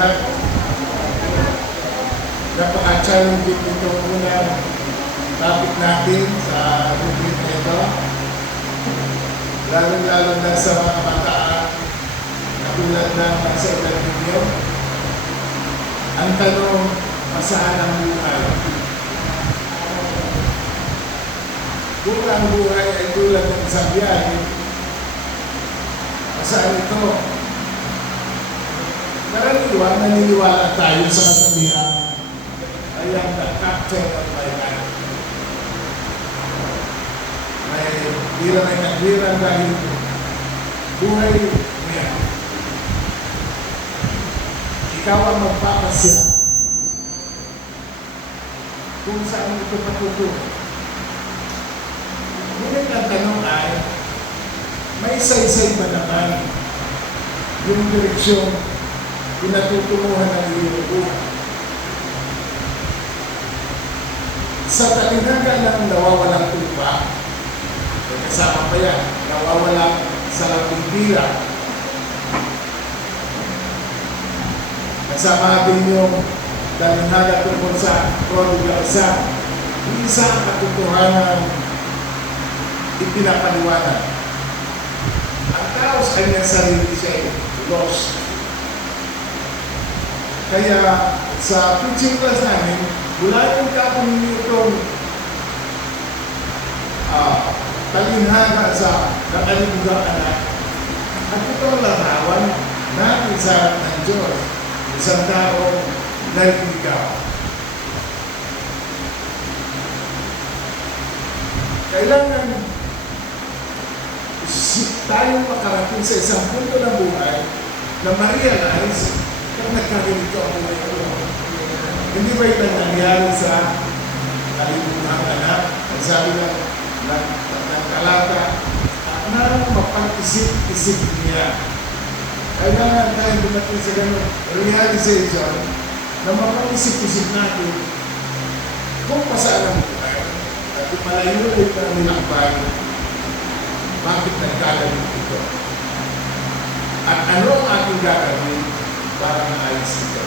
lahat. Napaka-challenging ito muna topic natin sa retreat na ito. Lalo-lalo na sa mga kabataan katulad ng nasa edad ninyo. Ang tanong, masaan ang buhay? Kung ang buhay ay tulad ng isang biyahe, masaan ito? Karaniwan, naniniwala tayo sa kasabihan, I am the captain of my life. May hirang ay naghirang dahil buhay niya. Ikaw ang magpapasya kung saan ito patutungo. Ngunit ang tanong ay, may saysay ba naman yung direksyon pinatutunguhan ng iyong buhay? Sa talinaga ng nawawalang tupa, may kasama pa yan, nawawalang salaping pira. Kasama din yung talinaga tungkol sa prodigal son. Isa ang katotohanan ipinapaliwanag. Ang tao sa kanyang sarili siya lost. Kaya sa preaching class namin, wala yung kapon ninyo itong talinhaga sa nakalimugang anak. At ito ang larawan natin sa harap ng Diyos. Isang tao na ikaw. Kailangan tayong makarating sa isang punto ng buhay na ma-realize kung nagkakaroon ang buhay ko. Hindi ba ito nangyari sa kalimutan anak? Ang sabi ng talata, na mapag-isip-isip niya. Kailangan tayo dumating sa ganun realization na mapag-isip-isip natin kung pasaan ang buhay. At ipalayo rin na nilakbay bakit nagkaganito ito. At ano ang ating gagawin para maayos ito?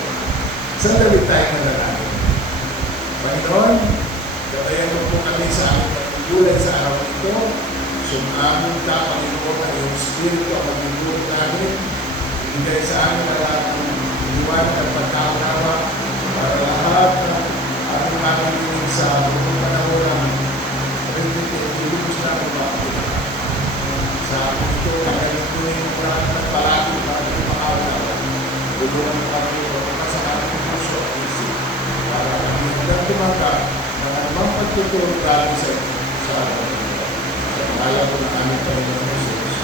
Sandali tayo manalangin. Panginoon, gabayan mo po kami sa aming pagtulad sa araw ito. Sumamin ka, Panginoon, ang iyong Espiritu ang magbibulot namin. Ibigay sa amin na lahat ng liwanag at pagkakawa para lahat ng aming makikinig sa buong panahon ng Pagkakilubos namin makakita. Sa ito, ay nagtuloy ng lahat ng palagi para ng makakalawa. Tulungan mo kami o kasama ng puso at isip para kami hanggang tumaga na namang pagtuturo galing sa ito sa araw ng ito. Sa pangalan ko ng aming Panginoon Jesus.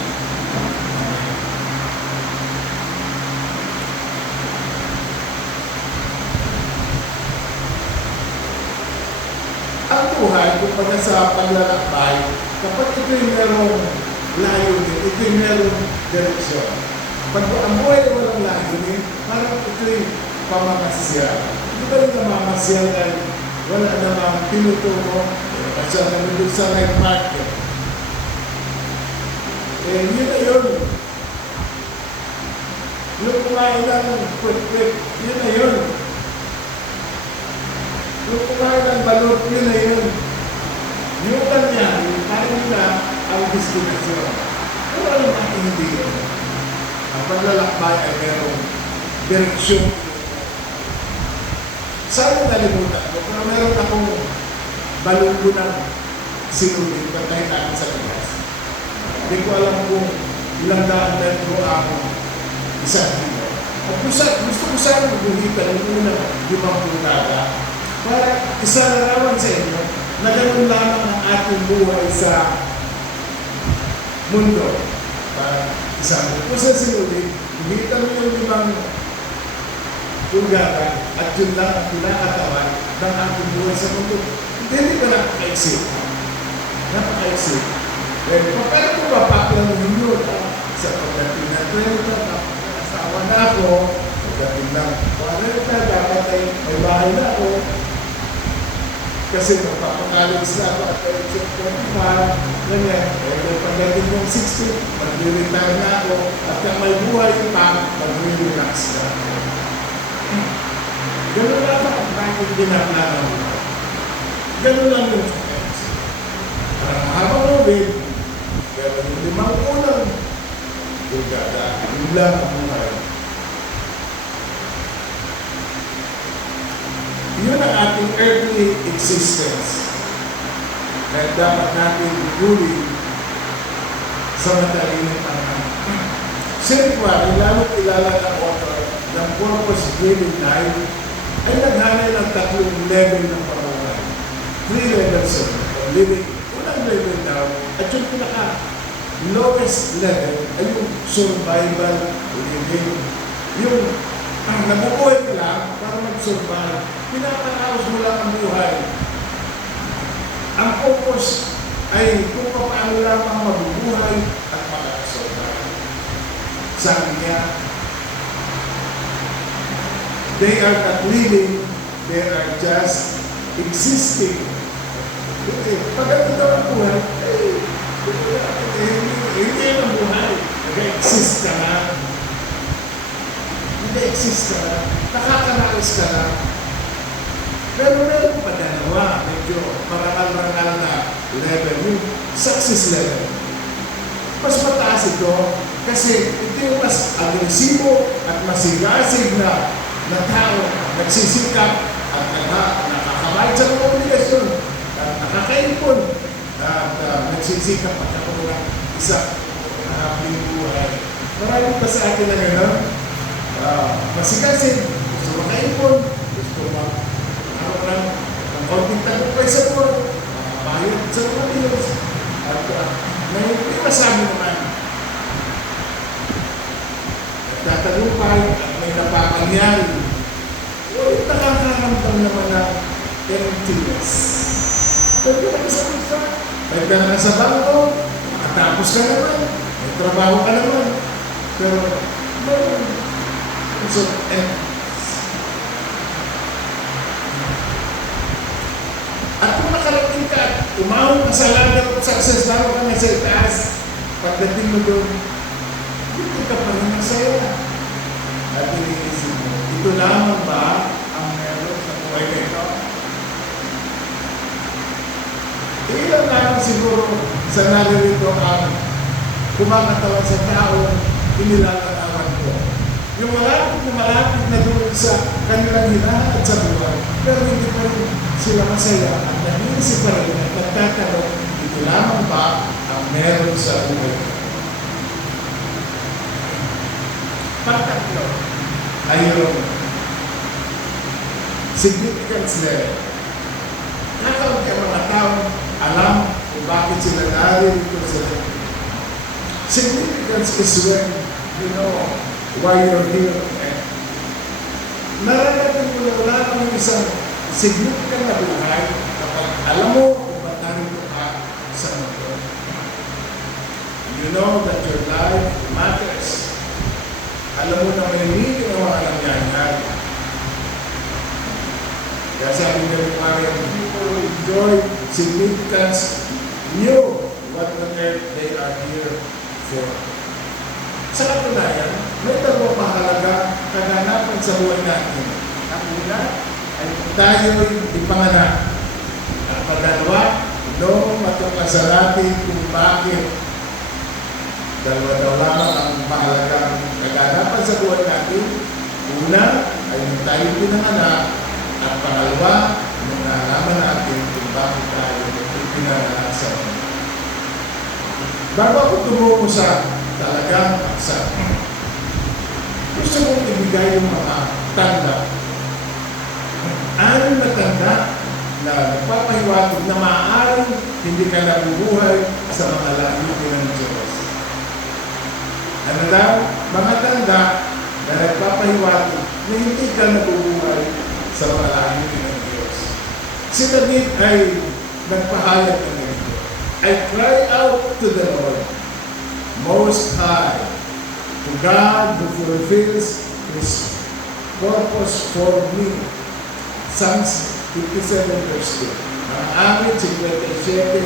Ang buhay, kung sa paglalakbay, kapag ito'y merong layunin, ito'y merong direksyon. Pag ang buhay na walang layunin, parang ito'y pamamasyal. Hindi ba yung namamasyal dahil wala namang tinuturo, kasi naman sa night market. Yun na yun. Yung kumain ng quick, yun na yun. Yung kumain ng balot, yun na yun. Yung kanya, parang nila ang destinasyon. Pero alam natin hindi yun. Ang paglalakbay ay merong direksyon. Sana nalimutan ko, pero meron akong balunggo ng sinunod, patay natin sa ligas. Hindi ko alam kung ilang daan metro ako isang kilo. At gusto ko sana mabuhitan ng unang 5 puntada para isalarawan sa inyo na ganoon lamang ang ating buhay sa mundo. Para isang kung sa sinunod, buhitan mo yung 5 puntada at yun lang ang pinakatawan ng ating buhay sa mundo. Hindi ba napaka-exit? Napaka-exit. Paano ko ba paplanuhin yun? Sa pagdating na 30, asawa na ako, pagdating ng 40, dapat ay may bahay na ako. Kasi magpapakalos na ako at 25, ganyan. Pagdating ng 60, mag-retire na ako at kung may buhay pa, mag-relax na. ating pinaplano. Ganun lang yung friends. Parang habang ulit, pero yung 5 unang bulgada, yun lang ang buhay. Yun ang ating earthly existence na dapat natin gulin sa madaling panahon. Siyempre, lalo't kilala ng author ng purpose-driven life ay naghanay ng 3 level ng pamumuhay. 3 levels of living. Unang level daw, at yung pinaka-lowest level ay yung survival living. Yung nabubuhay ka lang para mag-survive. Pinaparaos mo lang ang buhay. Ang purpose ay kung paano lang ang mabubuhay at makakasurvive. Sabi niya, they are not living, they are just existing. Pag ito daw ang buhay, hindi ang buhay. Nag-exist ka na. Nag-exist ka na. Nakakaraos ka na. Pero meron pa dalawa, medyo marangal-rangal na level, yung success level. Mas mataas ito kasi ito yung mas agresibo at masigasig na tao, nagsisikap at nakakabayad sa mga obligasyon, at nakakaipon at nagsisikap at nakakulang isang happy buhay. Marami pa sa atin na gano'n, masigasig, gusto makaipon, gusto makakulang ng konting tagumpay sa buwan, bayad sa mga bills, at may masabi naman, nagtatagumpay at may napapangyari. Ulit nakakaramdam naman ng emptiness. Pwede ka na sa pizza, pwede ka na sa bangko, makatapos ka naman, may trabaho ka naman, pero so emptiness. At kung nakarating ka at umahon ka sa ladder of success, lalo ka na sa itaas, pagdating mo doon, hindi ka pa rin masaya. At iniisip mo, ito lamang ba ang meron sa buhay na ito? Ilan naman siguro sa naririto ang kumakatawan sa taong inilalarawan ko. Yung malapit na doon sa kanilang hinahanap sa buhay, pero hindi pa rin sila masaya at nahinisip pa rin at nagtatanong, ito lamang ba ang meron sa buhay? Pagtatlo ay yung significance level. Nakaroon kayo mga taong alam kung bakit sila narito sila. Significance is when you know why you're here. Naranatin mo na wala kang isang significant na buhay kapag alam mo kung ba't narito ka sa mundo. You know that your life matters. Alam mo na may meaning ng mga nangyayari. Kaya sabi niya rin Marian, people who enjoy significance knew what on earth they are here for. Sa katunayan, may dalawang mahalaga kaganapan sa buhay natin. Ang una ay tayo'y ipanganak. At pagdalawa, noong matuklasan natin kung bakit dalawa daw lamang ang mahalagang kaganapan sa buhay natin. Una ay nung tayo pinanganak at pangalawa, nung nalaman natin kung bakit tayo pinanganak sa mundo. Bago ako tumungo sa talagang paksa, gusto kong ibigay yung mga tanda. Anim na tanda na nagpapahiwatig na maaaring hindi ka nabubuhay sa mga layunin ng Diyos. Ano daw? Mga tanda na nagpapahiwatig na hindi ka nabubuhay sa mga layunin ng Diyos. Si David ay nagpahayag ng ganito. I cry out to the Lord, Most High, to God who fulfills His purpose for me. Psalms 57 verse 2. Ang amin 57,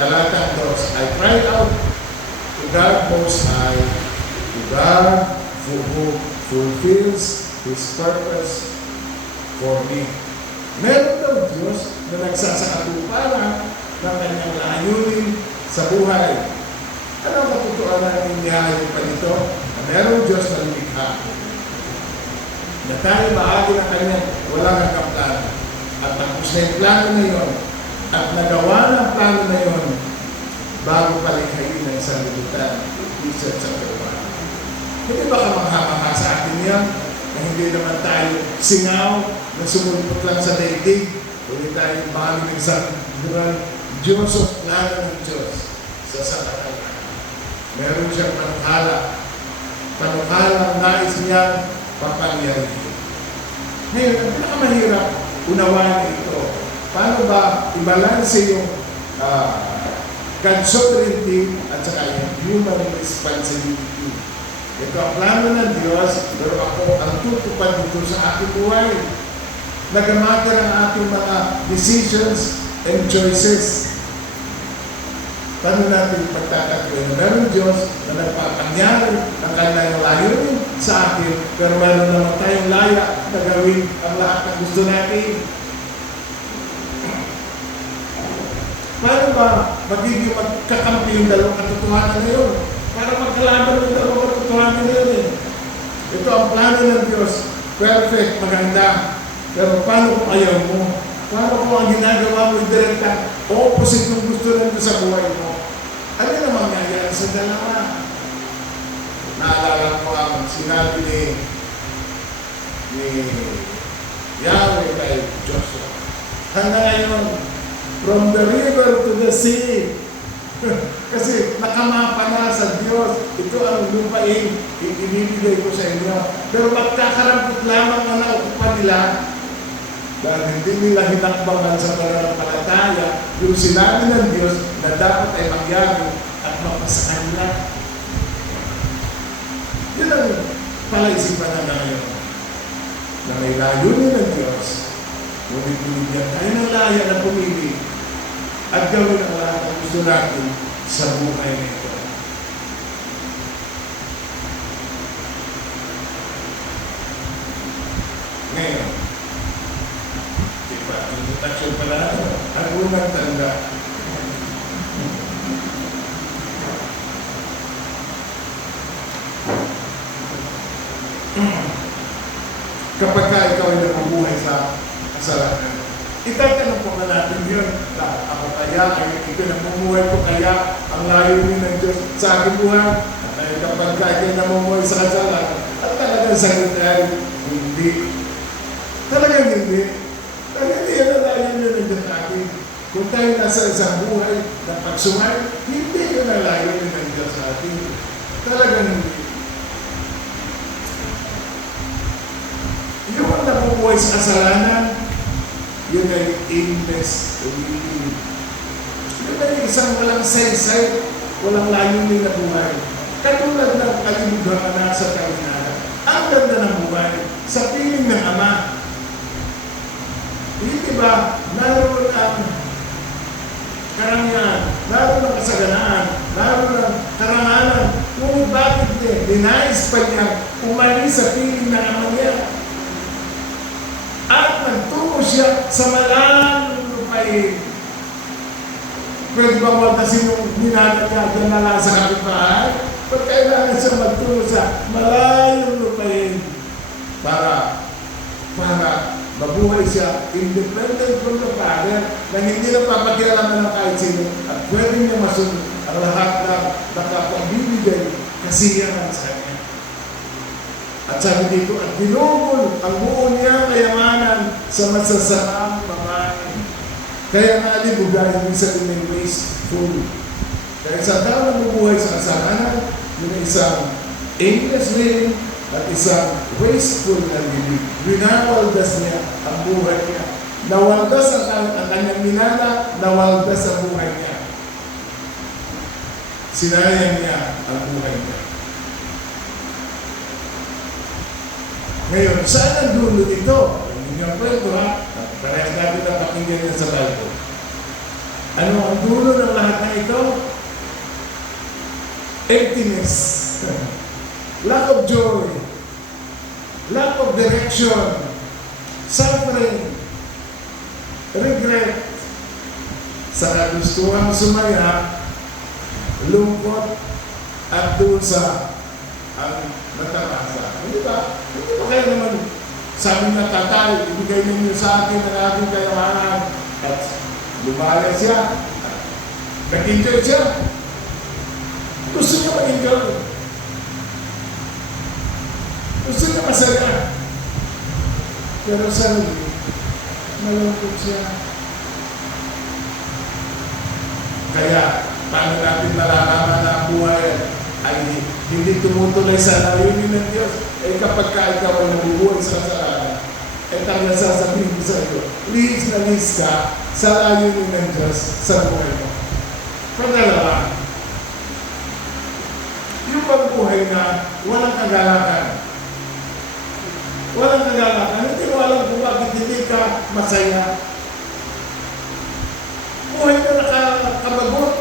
talatang 2. I cry out to God Most High, to God who fulfills His purpose for me. Meron daw Diyos na nagsasakatuparan ng kanyang layunin sa buhay. Ano ang katotohanan ng inihayin pa nito? Na merong Diyos na lumikha. Na tayo bahagi ng kanyang walang hanggang plano. At tapos na yung plano na yun. At nagawa ng plano na yun bago palikhayin ng isang libutan. Isa sa kawa. Hindi ba kamangha-mangha sa atin yan? Na hindi naman tayo singaw na sumulpot lang sa daigdig. Hindi tayo bahagi ng isang Diyos of plano ng Diyos sa sangalan. Meron siyang panukala. Panukala ang nais niya papangyarihin. Ngayon, ang pinakamahirap unawain ito. Paano ba ibalanse yung God's sovereignty at saka yung human responsibility? Ito ang plano ng Diyos, pero ako ang tutupad dito sa aking buhay. Nagamate ang ating mga decisions and choices. Paano natin pagtatagpuin na meron Diyos na nagpapangyari ng kanyang layunin sa akin, pero meron naman tayong laya na gawin ang lahat ng gusto natin. Paano ba magiging magkakampi yung dalawang katotohanan na yun? Para magkalaban yung dalawang katotohanan na yun eh. Ito ang plano ng Diyos. Perfect, maganda. Pero paano kung ayaw mo? Paano kung ang ginagawa mo direkta opposite ng gusto ng Diyos sa buhay mo? Ano na mangyayari sa dalawa? Naalala ko ang sinabi ni Yahweh kay Joshua. Hanggang ngayon, from the river to the sea. Kasi nakamapa na sa Diyos. Ito ang lupain, ibibigay ko sa inyo. Pero magkakarampot lamang na naukupan nila dahil hindi nila hinakbangan sa pananampalataya yung sinabi ng Diyos na dapat ay mangyari at mapasa kanila. Yun ang palaisipan na ngayon. Na may layunin ng Diyos. Ngunit binigyan tayo ng laya na pumili at gawin ang lahat ng gusto natin sa buhay nito. Ngayon, introduction pala na ang unang tanda. Kapag ka ikaw ay nabubuhay sa kasalanan, itatanong po na natin yun. Ako kaya, ito namumuhay ko kaya ang layunin ng Diyos sa aking buhay. At kapag ka ikaw namumuhay sa kasalanan, at talagang sagot ay hindi. Talagang hindi. Talagang yan ang layunin ng Diyos sa akin. Kung tayo nasa isang buhay na pagsumay, hindi yun ang layunin ng Diyos sa akin. Talagang hindi. Yung ang nabubuhay sa kasalanan, yun ay aimless living. Yun ay isang walang saysay, walang layunin na buhay. Katulad ng kalimutan na nasa kalinara. Ang ganda ng buhay sa piling ng Ama. Hindi ba, naroon ang karangyaan, naroon ang kasaganaan, naroon ang karangalan. Ngunit bakit dinais pa niya umalis sa piling ng Ama niya? At nagtungo siya sa malalang lupain. Pwede ba magkasin yung ninanag niya dyan na lang sa kapitbahay? Pag kailangan siya magtungo sa malayong lupain para mabuhay siya independent from the Father na hindi na papakialaman ng kahit sino at pwede niya masunod ang lahat ng nakapabibigay kasiyahan sa kanya. At sabi dito, at binubol ang buo niya kayamanan sa masasamang babae. Kaya nga alibugay, ibig sabihin may wasteful. Kaya sa tao na mabuhay sa kasalanan, yun isang aimless living at isang wasteful na living. Winawaldas niya ang buhay niya. Nawaldas ang kanyang minana, nawaldas ang buhay niya. Sinayang niya ang buhay niya. Ngayon, saan ang dulo nito? Hindi ang kwento ha. Parehas natin ang pakinggan yan sa Bible. Ano ang dulo ng lahat na ito? Emptiness. Lack of joy. Lack of direction. suffering, regret, sa kagustuhan sumaya, lungkot, at doon sa ang natamasa. Hindi ba? Hindi ba kayo naman sabi na tatay, ibigay ninyo sa akin ang aking kayamanan at lumaya siya. Nag-enjoy siya. Gusto niya mag-enjoy. Gusto niya masaya. Pero sa huli, malungkot siya. Kaya, paano natin malalaman na ang buhay ay hindi tumutuloy sa layunin ng Diyos? Eh kapag ikaw ay nabubuhay sa kasalanan, eh talaga sasabihin ko sa iyo, lihis na lihis ka sa layunin ng Diyos sa buhay mo. Pangalawa, yung pagbuhay na walang kagalakan. Walang kagalakan. Hindi mo alam kung bakit hindi ka masaya. Buhay na nakakabagot.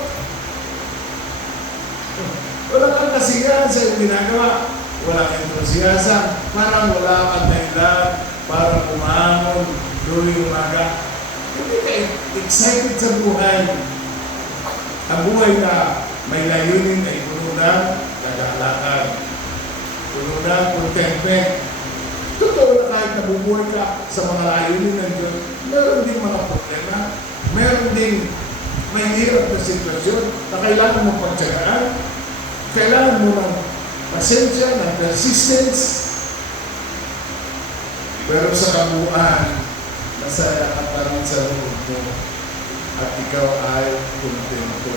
Wala kang kasiyahan sa iyong ginagawa. Walang entusiasm. Parang wala kang dahilan para kumangon tuwing umaga. Hindi ka excited sa buhay. Ang buhay na may layunin ay puno ng kagalakan. Puno ng contentment. Totoo na kahit nabubuhay ka sa mga layunin ng Diyos, meron din mga problema. Meron din may hirap na sitwasyon na kailangan mong pagtsagaan. Kailangan mo ng pasensya, ng persistence. Pero sa kabuuan, masaya ka pa rin sa loob mo at ikaw ay kontento.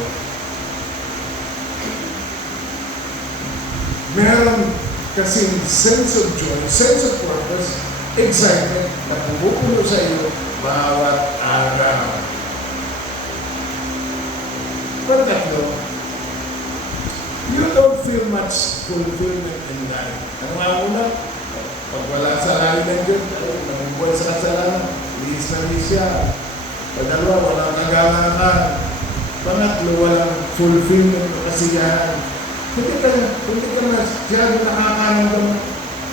Meron kasing sense of joy, sense of purpose, excitement na pumupulo sa iyo bawat araw. Pagkatlo, you don't feel much fulfillment in life. Ano nga muna? Pag wala sa lahi ng Diyos, nabubuhay sa kasalanan, lihis na lihis siya. Pagdalawa, walang kagalakan. Pangatlo, walang fulfillment o kasiyahan. Hindi ka masyado nakakaramdam ng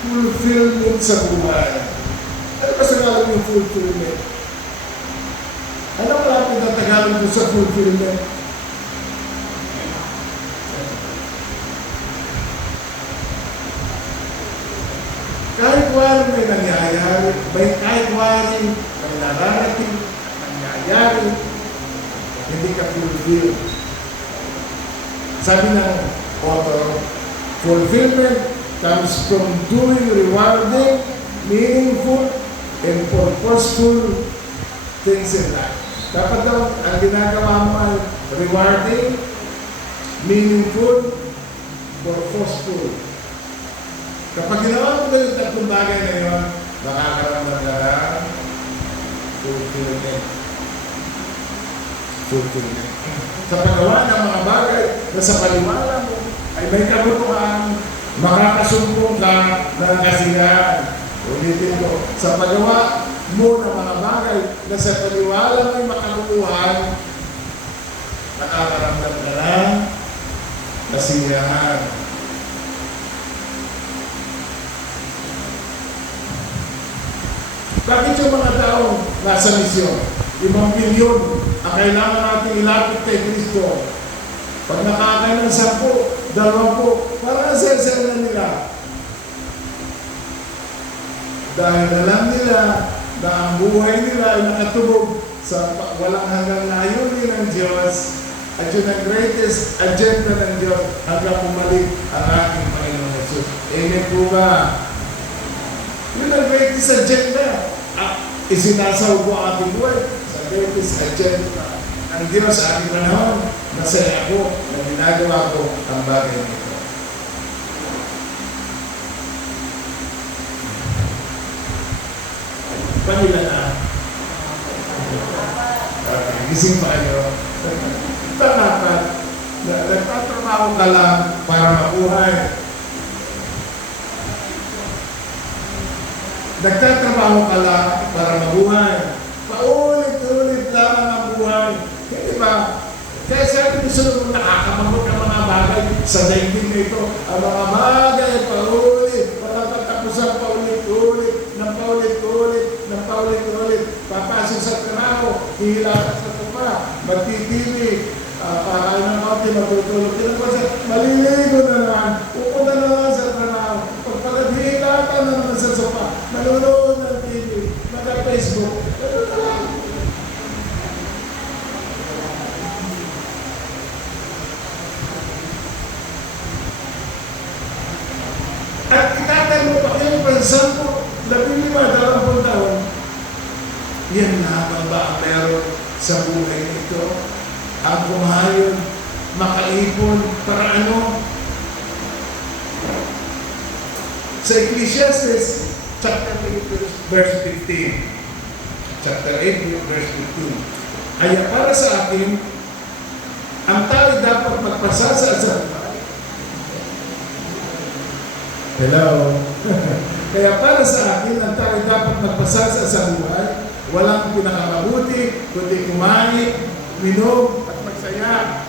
fulfillment sa buhay. Ano ba sa Tagalog yung fulfillment? Ano pala pinatagalog doon sa fulfillment? Kahit walang may nangyayari, kahit walang may nararating, nangyayari, hindi ka fulfill. Sabi ng author, fulfillment comes from doing rewarding, meaningful, and purposeful things in life. Dapat daw, ang ginagawa mo ay rewarding, meaningful, purposeful. Kapag ginawa mo yung tatlong bagay na yun, makakaramdam ka ng fulfillment. Fulfillment. Sa paggawa ng mga bagay na sa paliwala mo ay may kabutuhan, makakasumpong ka ng kasiyahan. Ulitin ko, sa paggawa mo ng mga bagay na sa paliwala mo ay makabutuhan, nakakaramdam ka ng kasiyahan. Bakit yung mga tao nasa misyon? 5 milyon ang kailangan natin ilapit kay Kristo. Pag nakakain ng 10, 20, parang sel-sel na nila. Dahil alam nila na ang buhay nila ay nakatubog sa walang hanggang layunin ng Diyos at yun ang greatest agenda ng Diyos hanggang bumalik ang ating Panginoon Jesus. Amen po ba? Yun ang greatest agenda. Isinasaw ko ang ating buhay sa greatest agenda ng Diyos sa ating panahon. Masaya ako na ginagawa ko ang bagay nito. Panila na. Okay, gising pa kayo. Dapat, nagtatrabaho ka lang para mabuhay. Nagtatrabaho ka lang para mabuhay. Paulit-ulit lang ang buhay. Hindi ba? Kaya sabi ko sa mga nakakamagot ang mga bagay sa daigdig na ito. Ang mga bagay paulit, patatapusan paulit-ulit, ng paulit-ulit, ng paulit-ulit. maghihila ka sa tupa, magtitili, kakain ng kape, matutulog. Maliligo na naman, pupunta na naman sa trabaho. Pag naghihila ka na naman sa sopa, nanonood ng TV, nag-Facebook, ano na lang. At ikatan mo pa kayo pa sa 15, 20 taon, yan lamang ba ang meron sa buhay nito? Ang kumayon, makaipon, para ano? Sa Ecclesiastes, chapter 8, verse 15. Chapter 8, verse 15. Kaya para sa akin, ang tao dapat magpasasa sa buhay. Hello? Kaya para sa akin, ang tao dapat magpasasa sa buhay. Walang pinakamabuti, kundi kumain, minom, at magsaya.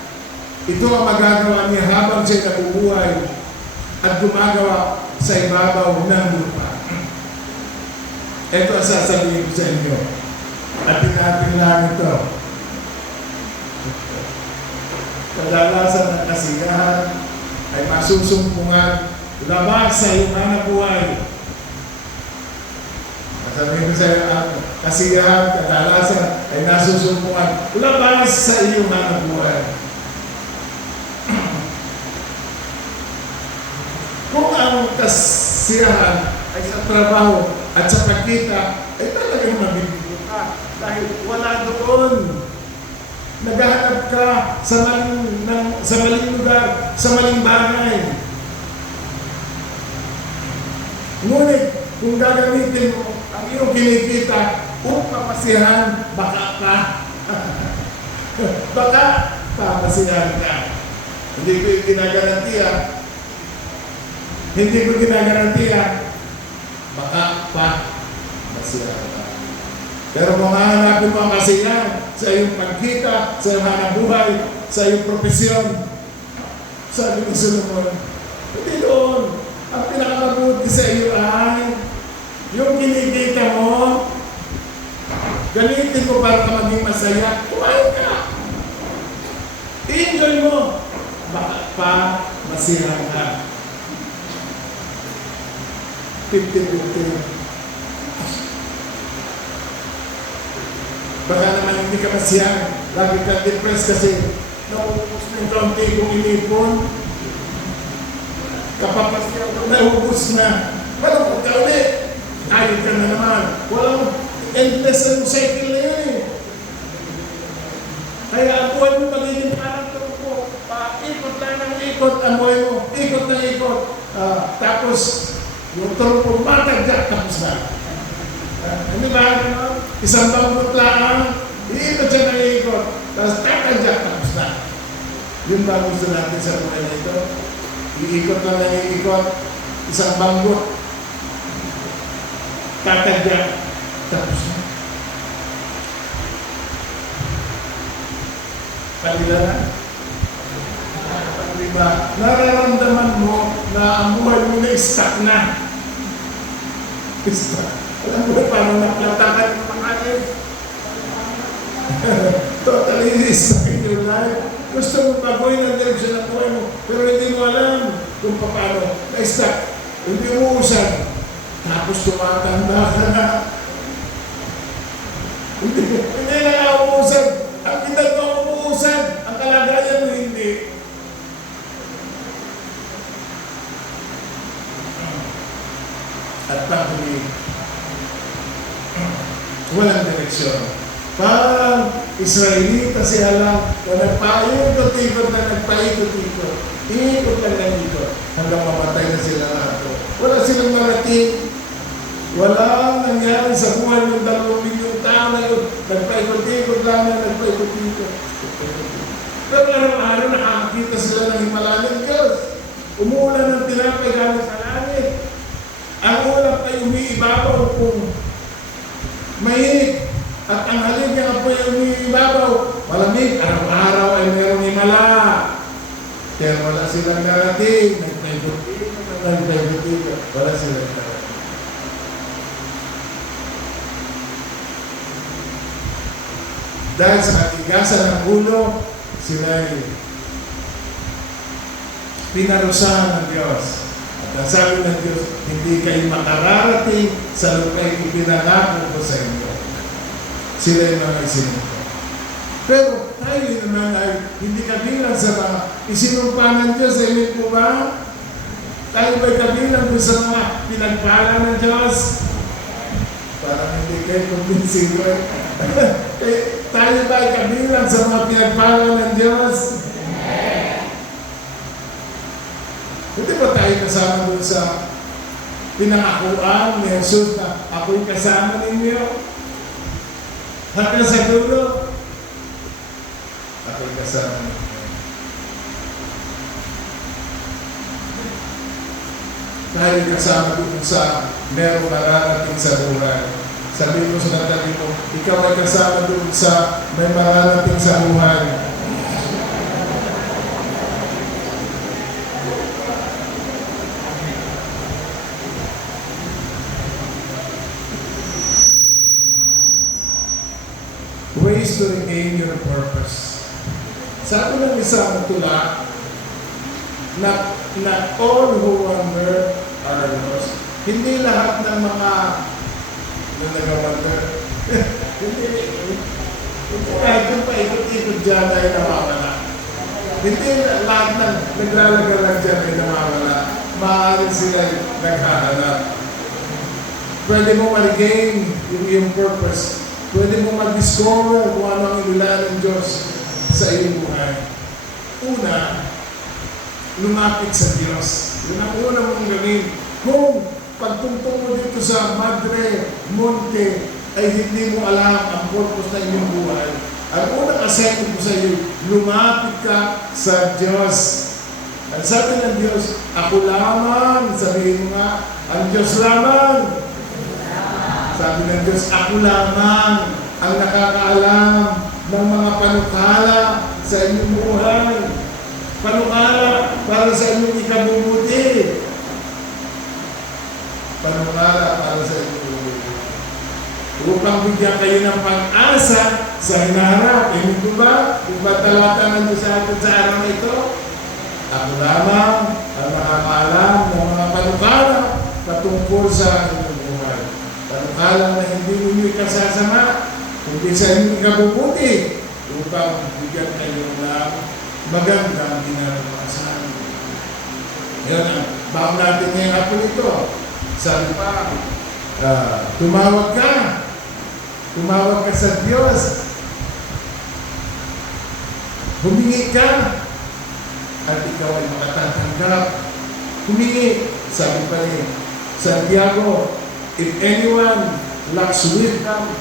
Ito ang magagawa niya habang siya nabubuhay at gumagawa sa ibabaw ng lupa. Ito ang sasabihin ko sa inyo. Atin-atin lang ito. Kadalasan ng kasiyahan ay masusumpungan labas sa iyong hanap buhay. Sabihin ko sa iyo, kasiyahan, kadalasan ay nasusumpungan labas sa iyong hanap buhay. Kung ang kasiyahan ay sa trabaho at sa pagkita, ay talagang mabibigo ka. Dahil wala doon. Naghahanap ka sa maling lugar, sa maling bagay. Ngunit, kung gagamitin mo ang iyong kinikita upang masiyahan, baka ka. Baka papasiyahan ka. Hindi ko yung ginagarantiya. Hindi ko ginagarantiya. Baka pa masiyahan ka. Pero kung hahanapin mo ang kasiyahan sa iyong pagkita, sa iyong hanap buhay, sa iyong profesyon, sabi ni Solomon, hindi doon. Ang pinakamabuti sa iyo ay yung kinikita mo, gamitin mo para ka maging masaya, kumain ka. I-enjoy mo. Baka pa masira ka. 50-50. Baka naman hindi ka masaya. Lagi ka depressed kasi naubos mo yung kaunti kong inipon. Kapapasya ka, naubos na. Malapot ka ulit. Ayun ka na naman. Walang endless ang cycle na yun eh. Kaya ang buhay mo magiging parang turpo. Ikot lang ng ikot ang buhay mo. Ikot ng ikot. Tapos, yung turpo matagyak tapos na. Hindi ba? Isang bangkot lang. Iikot siya ng ikot. Tapos tatagyak tapos na. Yun ba gusto natin sa buhay na ito? Iikot lang ng ikot. Isang bangkot. Tatagyak tapos na. Palilaran. Diba? Nararamdaman mo na ang buhay mo na stuck na. Stuck. Alam mo na parang naplatakan ng makain. Totally stuck in your life. Gusto mo baguhin ang direksyon ng buhay mo, pero hindi mo alam kung paano. Na-stuck. Hindi mo usad. Tapos tumatanda ka na. Hindi na nga umuusad. Ang edad mo umuusad. Ang kalagayan mo hindi. At pag-uwi, walang direksyon. Parang Israelita siya lang na nagpaikot-ikot na nagpaikot-ikot. Ikot lang ng ikot hanggang mamatay na sila lahat. Wala silang marating. Walang nangyari sa buhay ng 2 milyong tao na yun. Nagpaikot-ikot lang na nagpaikot-ikot. Pero araw-araw nakakakita sila ng himala ng Diyos. Umuulan ng tinapay galing sa langit. Ang ulam ay umiibabaw kung mainit. At ang halig niya nga po ay umiibabaw. Malamig, araw-araw ay mayroong himala. Kaya wala silang narating. Nagpaikot-ikot. Wala silang narating. Dahil sa katigasan ng ulo, sila ay pinarusahan ng Diyos. At ang sabi ng Diyos, hindi kayo makararating sa lupa'y ipinangako ko sa inyo. Sila yung mga isinumpa. Pero tayo naman ay hindi kabilang sa mga isinumpa ng Diyos. Amen po ba? Tayo ba'y kabilang sa mga pinagpala ng Diyos? Parang hindi kayo convincing ko. Tayo ba'y kabilang sa mga pinagpala ng Diyos? Hindi ba tayo kasama doon sa pinangakuan ni Jesus na ako'y kasama ninyo? Hanggang sa dulo, ako'y kasama ninyo. Tayo kasama doon sa merong nararating sa buhay. Sabi mo sa katabi mo, ikaw ay kasama doon sa may mararating sa buhay. Ways to regain your purpose. Sabi ng isang tula, not all who wander are lost. Hindi lahat ng mga nag-wander. Hindi kahit yung paikot-ikot dyan ay nawawala. Hindi lahat ng naglalagalag dyan ay nawawala. Maaaring sila naghahanap. Pwede mo ma-regain yung purpose. Pwede mo mag-discover kung ano ang inilaan ng Diyos sa iyong buhay. Una, lumapit sa Diyos. Yun ang una mong gawin. Kung pagtungtong mo dito sa Madre Monte ay hindi mo alam ang purpose na inyong buhay, ang unang assignment ko sa iyo, lumapit ka sa Diyos. Ang sabi ng Diyos, ako lamang, sabihin mo nga, ang Diyos lamang. Sabi ng Diyos, ako lamang ang nakakaalam ng mga panukala sa inyong buhay. Panukala para sa inyong ikabubuti. Panukala para sa inyong ikabubuti. Upang bigyan kayo ng pag-asa sa hinaharap. Hindi ba? Kung ba talata ng Diyos sa atin sa araw na ito? Ako lamang ang nakakaalam ng mga panukala patungkol sa inyong buhay. Panukala na hindi ninyo ikasasama, kundi sa inyong ikabubuti upang bigyan kayo ng magandang dinarapasan. Yan ang bago natin ngayong hapon ito. Sabi pa, tumawag ka. Tumawag ka sa Diyos. Humingi ka. At ikaw ay makatatanggap. Humingi. Sabi pa rin, Santiago, if anyone lacks wisdom,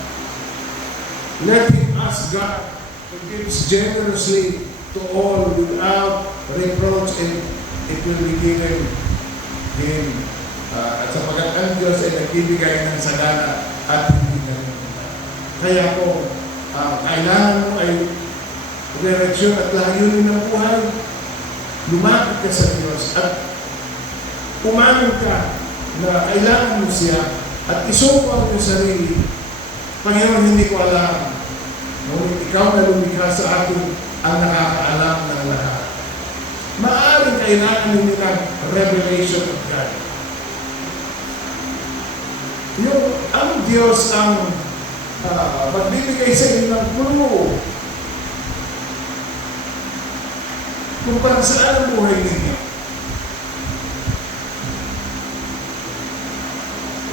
let him ask God who gives generously to all without reproach, and it will be given him. At sapagat ang Diyos ay nagbibigay ng sagana at hindi na rin. Kaya po, kailangan mo ay direksyon at layunin ng buhay. Lumapit ka sa Diyos at umamin ka na kailangan mo siya at isuko ang iyong sarili. Panginoon, hindi ko alam. Ngunit ikaw na lumikha sa akin ang nakakaalam ng lahat. Maaaring kailangan ninyo ng revelation of God. Ang Diyos ang magbibigay sa inyo ng clue kung para saan ang buhay ninyo.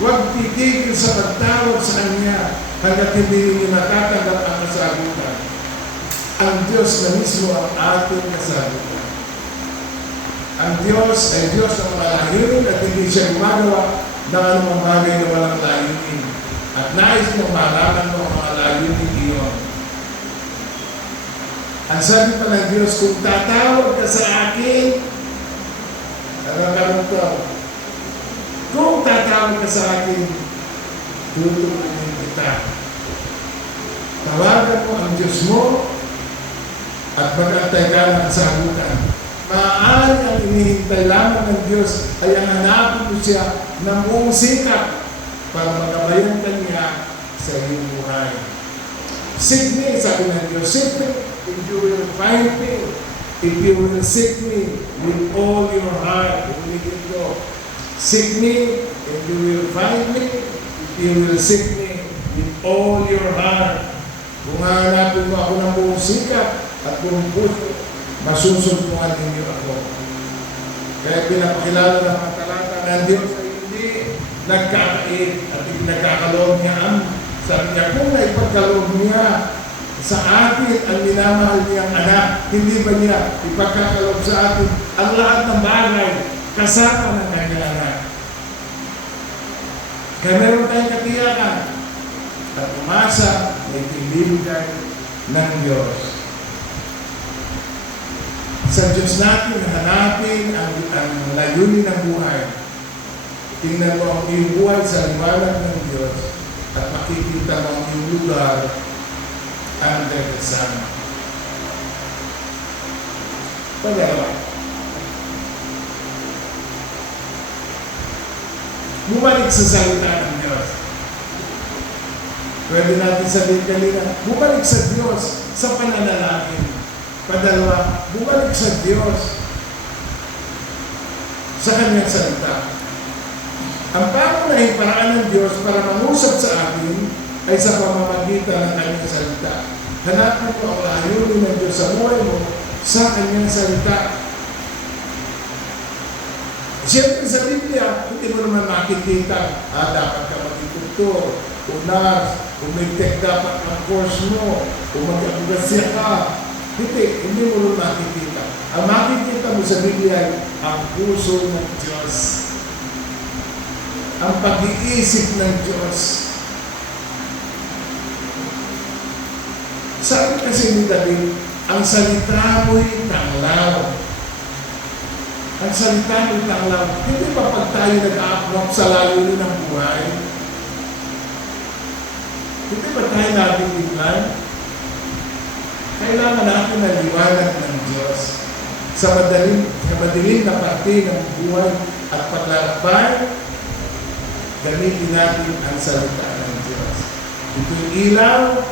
Huwag titigil sa pagtawag sa Kanya hanggat hindi ninyo natatanggap ang kasagutan. Ang Diyos na mismo ang ating kasagutan. Ang Diyos ay Diyos ng mga layunin at hindi siya gumagawa ng anumang bagay na walang layunin. At nais mong malaman mo ang mga layunin iyon. Ang sabi pa ng Diyos, kung tatawag ka sa akin, nagkakaroon ko, kung tatawag ka sa akin, tutulungin kita. Tawagan mo ang Diyos mo at mag-antay ka ng kasagutan. Maaari ang inihintay lamang ng Diyos ay ang hanapin mo siya ng buong sikap para magabayan ka niya sa iyong buhay. Seek me, sabi ng Diyos, seek me, and you will find me. If you will seek me with all your heart, ulitin ko, seek me, and you will find me. If you will seek me with all your heart. Kung hahanapin mo ako ng buong sikap at buong puso, masusuntukan ninyo ako. Kaya pinapakilala ng mga talata ng Diyos ay hindi nagkakait at nagkakaloob niya ang sabi niya, kung naipagkaloob niya sa atin ang minamahal niyang anak, hindi ba niya ipagkakaloob sa atin ang lahat ng bagay kasama ng kanyang anak? Kaya meron tayong katiyakan at umasa na itinibigay ng Diyos. Sa Diyos natin, hanapin ang layunin ng buhay. Tingnan mo ang iyong buhay sa liwanag ng Diyos at makikita mo ang iyong lugar under the sun. Pagkakawa. Bumalik sa salita ng Diyos. Pwede natin sabihin kanina, bumalik sa Diyos sa pananalangin. Padalawa, bumalik sa Diyos sa kanyang salita. Ang pangunahing paraan ng Diyos para mangusap sa atin ay sa pamamagitan ng kanyang salita. Hanapin mo ang layunin ng Diyos sa buhay mo sa kanyang salita. Siyempre sa Biblia, hindi mo naman makikita, dapat ka maging doktor, o nurse, o may-tech dapat ang course mo, o mag-abugasya ka. Hindi mo naman makikita. Ang makikita mo sa Biblia ay ang puso ng Diyos. Ang pag-iisip ng Diyos. Sabi kasi ni David, ang salita mo'y tanglaw. Ang salita mo'y tanglaw. Hindi ba pag tayo nag-a-upload sa layunin ng buhay? Hindi ba tayo nabibiglan? Kailangan natin na liwanag ng Diyos sa madaling na parte ng buhay at paglalakbay. Gamitin natin ang salita ng Diyos. Ito'y ilaw,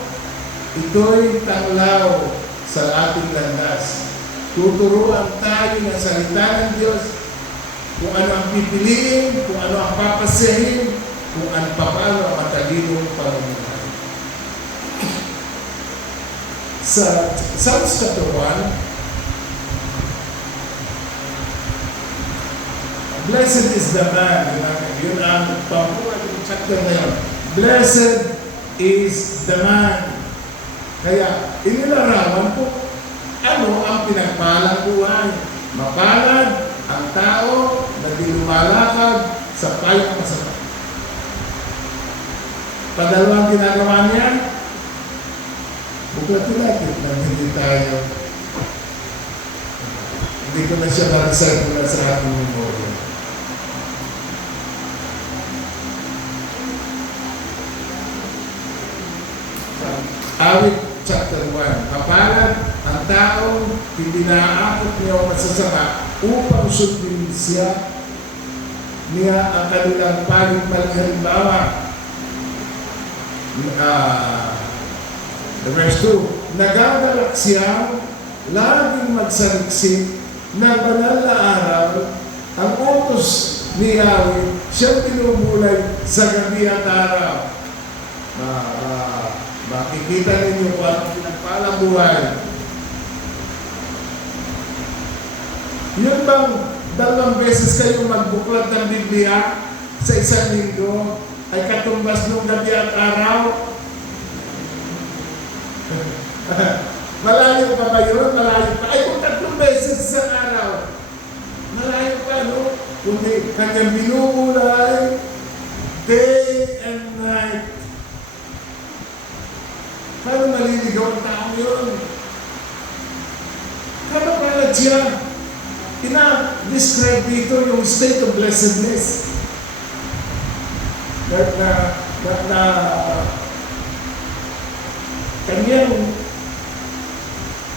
ito'y tanglaw sa ating landas. Tuturuan tayo ng salita ng Diyos kung ano ang pipiliin, kung ano ang papasyahin, kung ano paano ang matalinong pamumuhay. Sa Psalms chapter 1, blessed is the man, yun ang pamumuhay ng chapter na yun. Blessed is the man. Kaya, inilarawan ko ano ang pinagpalang buhay. Mapalad ang tao na di lumalakad sa payo ng masama. Padalawang ginagawa niya, buklatin natin na hindi tayo. Hindi ko na siya narisay mula sa ating memory. Awit chapter 1. Mapalad ang taong hindi naaakot niya ang masasama upang sundin niya ang kanilang paling-paling halimbawa. Verse 2. Nagagalak siya laging magsaliksik na banal na araw ang utos ni Yahweh siyang pinumulay sa gabi at araw. Makikita ninyo kung anong pinagpalang buhay. Yun bang 2 beses kayo magbuklat ng Biblia sa isang linggo ay katumbas ng gabi at araw? Malayo pa ba yun? Malayo pa. Ay, kung 3 beses sa araw, malayo pa, no? Kundi kanyang binubulay day and night. Paano maliligaw ang tao yun? Kano pala siya? Ina-describe dito yung state of blessedness. Na kanyang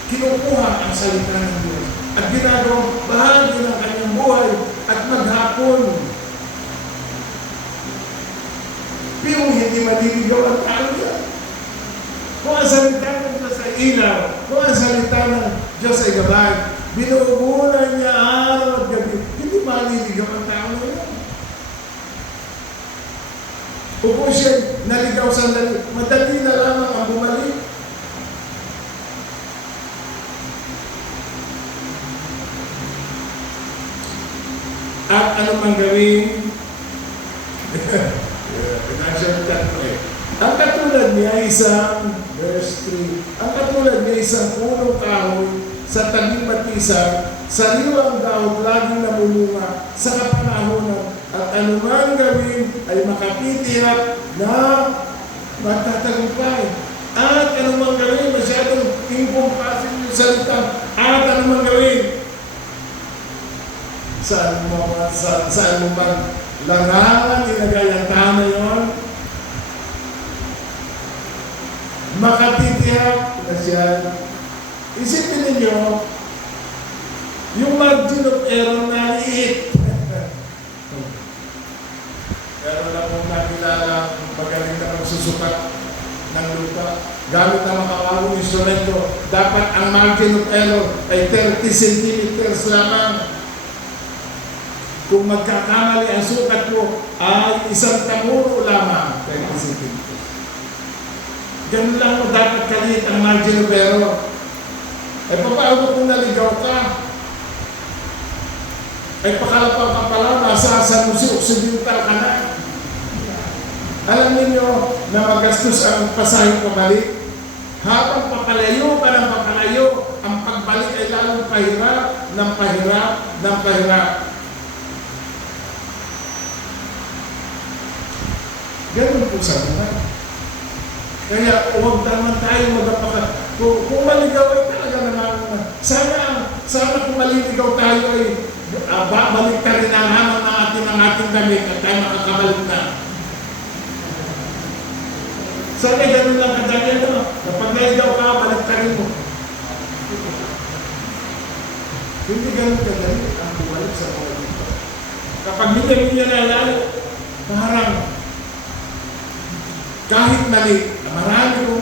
kinukuha ang salita ng Diyos at ginagawang bahagi ng kanyang buhay at maghapon. Pero hindi maliligaw ang tao yan. Kung ang salita ng Diyos ay ilaw, kung ang salita ng Diyos ay gabay, binubulan niya araw at gabi, hindi maliligaw ang tao na yun. O kung siya naligaw sandali, madali na lamang ang bumalik. At ano mang gawin, financial cut ko eh. Ang katulad niya isang, verse 3, ang katulad niya isang punong kahoy sa tabing matisan, sariwang daot laging namumunga sa kapanahonan, at anumang gawin ay makatitiyak na magtatagumpay. At anumang gawin, masyadong incompassible yung salita, at anumang gawin, saan mo bang larangan ilagay ang tama yun? Makatitiyak na siya. Isipin ninyo, yung margin of error na liit. Meron na pong nakilala, magaling na magsusukat ng lupa. Gamit na makawawang instrumento, dapat ang margin of error ay 30 centimeters lamang. Kung magkakamali ang sukat mo ay isang tamuro lamang, 30 centimeters. Ganun lang mo dapat kaliit ang margin of error. Ay paano kung naligaw ka? Ay pakalapaw ka pala, nasa San Jose Occidental ka na. Alam niyo na magastos ang pasahing pabalik. Habang papalayo ka ng papalayo, ang pagbalik ay lalong pahirap, ng pahirap, ng pahirap. Ganun po sa buhay. Kaya huwag naman tayo magpapaka. Kung maligaw ay talaga naman. Sana kung maliligaw tayo ay balik ka rin ang hamang ng ating damit at tayo makakabalik na. Sana ganun lang kadali mo. Kapag naligaw ka, balik ka rin mo. Hindi ganun kadali ang bumalik sa buhay dito. Kapag hindi niya nalalo, parang kahit mali, marami kong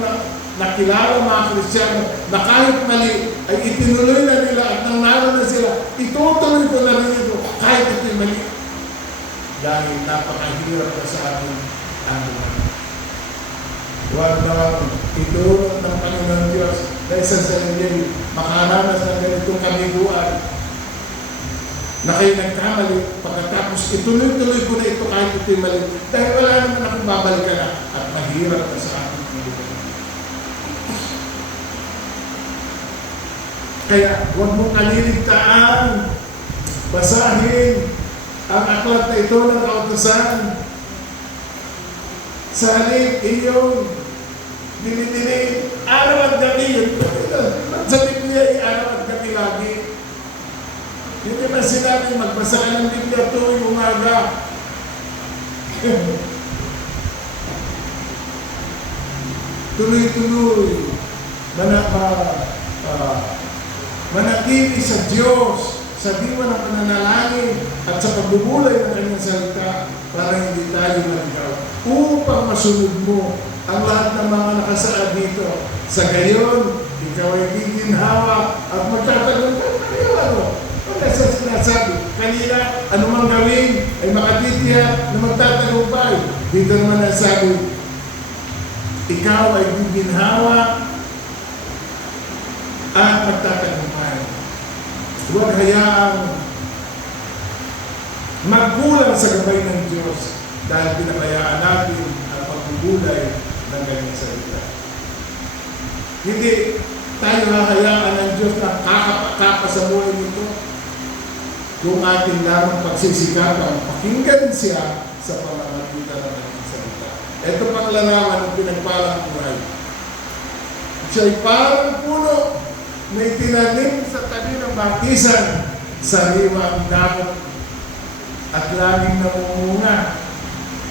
nakilala mga Kristiyano na kahit mali ay itinuloy na nila at nang naroon na sila, itutuloy ko na rin ito kahit ito mali. Dahil napakahirap na sa ating ano. Huwag na itulong ng Panginoon Diyos na isa sa inyo makaranas ng ganitong kabiguan na kayo nagkamali, pagkatapos ituloy-tuloy ko na ito kahit ito'y mali. Dahil wala naman akong babalikan na at mahirap na sa ating pilihan. Kaya huwag mong kaliligtaan, basahin ang aklat na ito ng kautusan. Sa halip inyong dinidinig, araw at gabi yun. Sa Biblia ay araw at gabi lagi. Hindi ba sinabi magbasa ka ng Biblia tuwing umaga? Tuloy-tuloy. Manatili sa Diyos, sa diwa ng pananalangin at sa pagbubulay ng kanyang salita para hindi tayo maligaw. Upang masunod mo ang lahat ng mga nakasaad dito. Sa gayon, ikaw ay giginhawa at magtatagumpay. Ano? Sa sinasabi, kanina, anumang gawin ay makatitiyak na magtatagumpay. Dito naman nasabi, ikaw ay giginhawa at magtatagumpay. Huwag hayaang magkulang sa gabay ng Diyos dahil pinabayaan natin ang pagbubulay ng kanyang salita. Hindi tayo hahayaan ng Diyos na kakapa sa buhay nito. Kung ating lamang pagsisikapang pakinggan siya sa pamamagitan ng kanyang salita. Ito pang larawan ng pinagpalang buhay. Siya'y parang puno na itinanim sa tabi ng batisan, sariwa ang dapat at laging namumunga.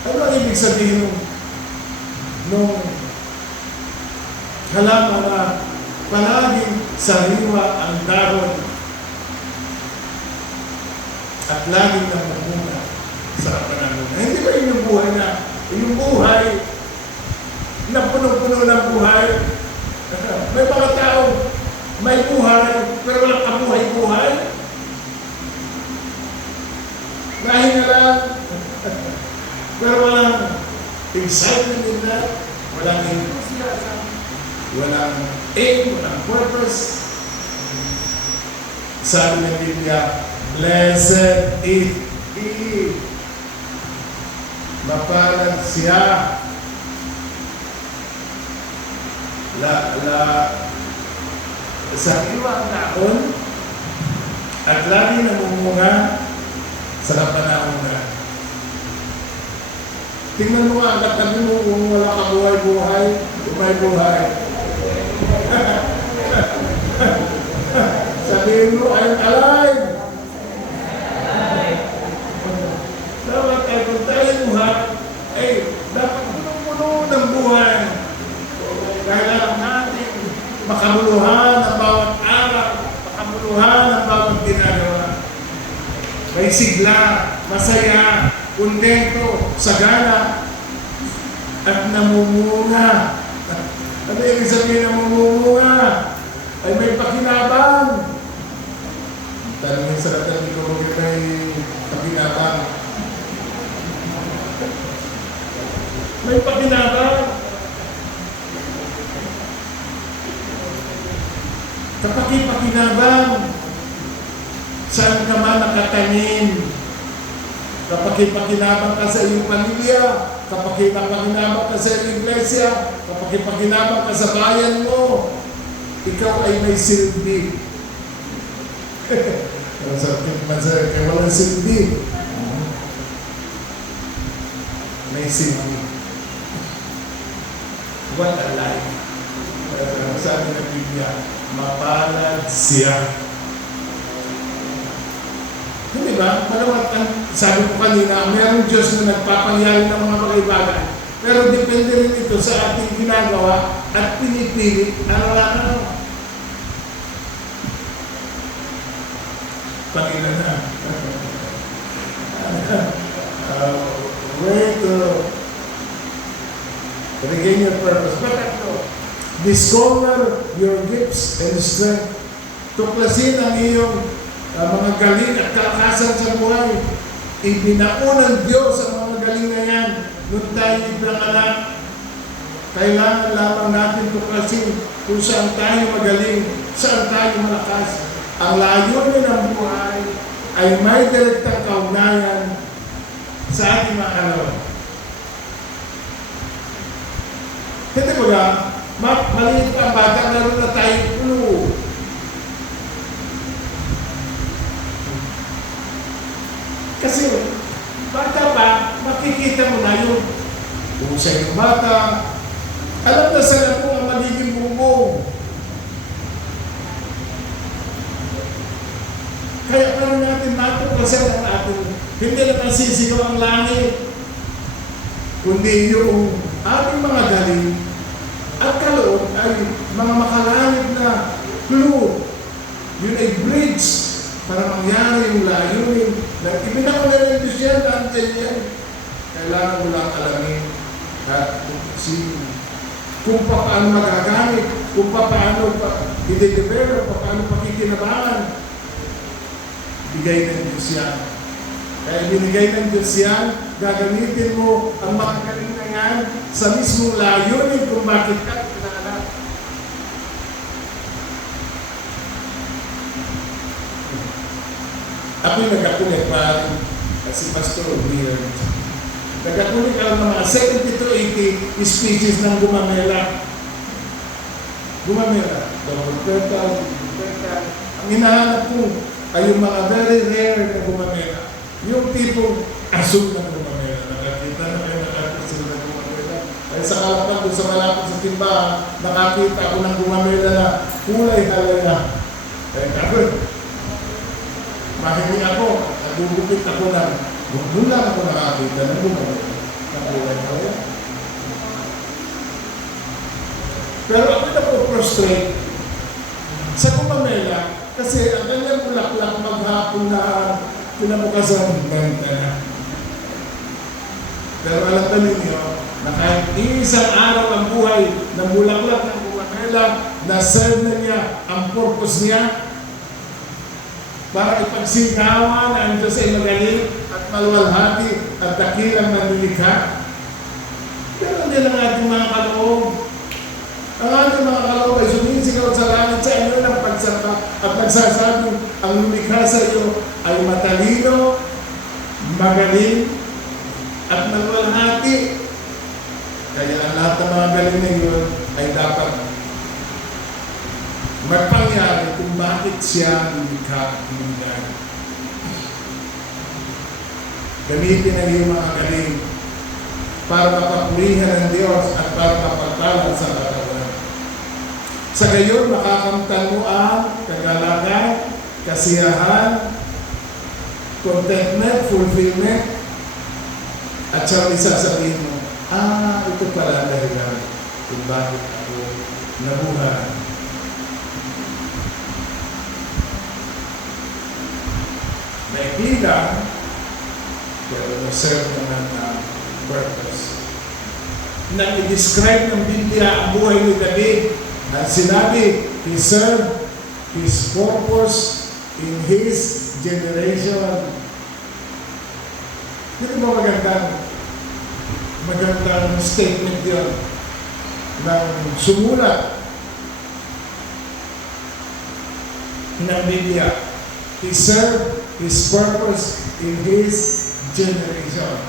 Ano ang ibig sabihin nung halaman na palaging sariwa ang dahon at laging namumunga sa panahon? Hindi ba yung buhay na, yung buhay na punong-puno ng buhay, may buhay, pero walang kabuhay-buhay. Nahinga lang, pero walang excitement in that, walang enthusiasm, walang aim, walang purpose. Sabi ng Biblia, blessed is he. Mapalad siya. Sa iwang taon at lagi namumunga sa kapanahonan. Tingnan mo nga, katabi mo kung wala ka buhay-buhay, buhay-buhay. Sabihin mo, I'm alive. Dapat ay kung tayo buhay, ay dapat puno-puno ng buhay. Kailangan natin makamuluhan ang bawat araw, makamuluhan ang bawat ginagawa. May sigla, masaya, kontento, sagana, at namumunga. Ano yung sabihin na namumunga? Ay may pakinabang. Tanongin sa katabi ko, kung may pakinabang. May pakinabang. Kapag-pakinabang, saan ka man nakatanim, kapag-pakinabang ka sa iyong pamilya, kapag-pakinabang ka sa iyong iglesia, kapag-pakinabang ka sa bayan mo, ikaw ay may silbi. Kaya walang silbi. May silbi. What a life. Sabi ng Biblia, mapalad siya. Hindi ba? Malawat ang sabi ko kanina, mayroong Diyos na nagpapangyari ng mga bagay-bagay. Pero depende rin ito sa ating ginagawa at pinipili araw-araw. Panginoon na. Way to regain your purpose. Discover your gifts and strength. Tuklasin ang iyong mga galing at kalakasan sa buhay. Ibinaon ng Diyos ang mga galing na yan. Nung tayo ipinanganak, kailangan lamang natin tuklasin kung saan tayo magaling, saan tayo malakas. Ang layunin ng buhay ay may direktang kaugnayan sa ating mga karon. Hindi ko lang, maliit pa ang bata, meron na tayong clue. Kasi, bata pa, makikita mo na yun. Kung siya yung bata, alam na sana po ang magiging bumbong. Kaya parang natin matuklasan ang ating, hindi naman sisigaw ang langit, kundi yung ating mga galing at kaloob ay mga makalangit na clue. Yun ay bridge para mangyari yung layunin na ibinaon na ng Diyos yan, nandiyan yan. Kailangan mo lang alamin at kung paano magagamit, kung paano i-develop, paano pakikinabangan. Bigay ng Diyos yan. Kaya binigay ng Diyos yan, gagamitin mo ang mga galing na yan sa mismong layunin kung bakit ka pinanganak. Ako'y nag-akulit pa si Pastor Weird. Nag-akulit ka ng mga 70 to 80 species ng gumamela. Gumamela. Double petal, ang hinahanap ko ay yung mga very rare na gumamela. Yung tipong asul na gumamela. Nakakita na kayo nakakasil na gumamela. Ay sa kalapag doon sa malapit sa timbahan, nakakita ako ng gumamela na kulay halaya. Kaya ako, mahinig ako, nagugupit ako ng doon lang ako nakakita ng gumamela. Na kulay halaya. Pero ako na po prostrate sa gumamela kasi ang kanyang bulaklak maghapon na kinabukasan benta na. Pero alam ba ninyo na kahit isang araw ang buhay ng bulaklak ng gumamela, nila na-serve na niya ang purpose niya para ipagsingawan ang Diyos ay magaling at maluwalhati at dakilang manlilikha. Pero hindi lang ating mga kaloob. Ang ating mga kaloob ay sumisigaw sa langit sa inyo ng pagsaka at nagsasabing ang lumikha sa iyo ay matalino, magaling, at maluwalhati. Kaya ang lahat ng mga galing na yun ay dapat magpangyari kung bakit siya lumikha at lumigay. Gamitin ang iyong mga galing para mapapurihan ng Diyos at para mapagpalan sa katawan. Sa gayon, makakamtan mo ang kagalagan, kasiyahan, contentment, fulfillment, at siyang isasabihin mo, ito pala dahilan kung bakit ako nabuhay. May bilang, pero na-serve naman ang purpose. Nang i-describe ng Biblia ang buhay ni David, at sinabi, he served his purpose in his generation. Hindi ba magandang statement yun ng sumulat ng Biblia. He served his purpose in his generation.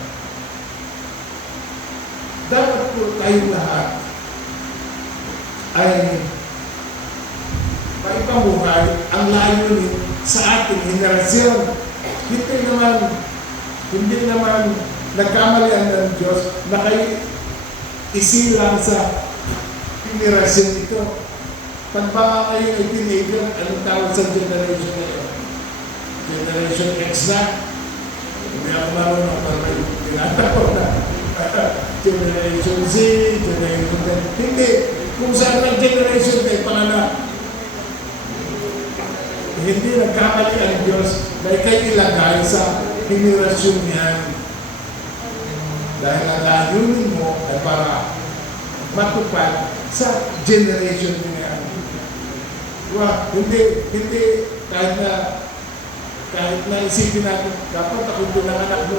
Dapat po tayong lahat ay maipamuhay ang layunin sa ating henerasyon. Hindi naman nagkamalian ng Diyos na kayo isilang sa henerasyon ito. Pag baka kayo ay teenager, anong tawag sa generation na yun? Generation X na? Hindi ako marunong para may tinatawag na. Generation Z, Generation 10. Hindi. Kung saan ng generation kayo panganak. Hindi nagkamali ang Diyos na ikay ilagay sa henerasyon niyan. Dahil ang layunin mo ay para matupad sa generation niya. Diba? Hindi kahit na isipin natin, dapat ako pinanganak mo.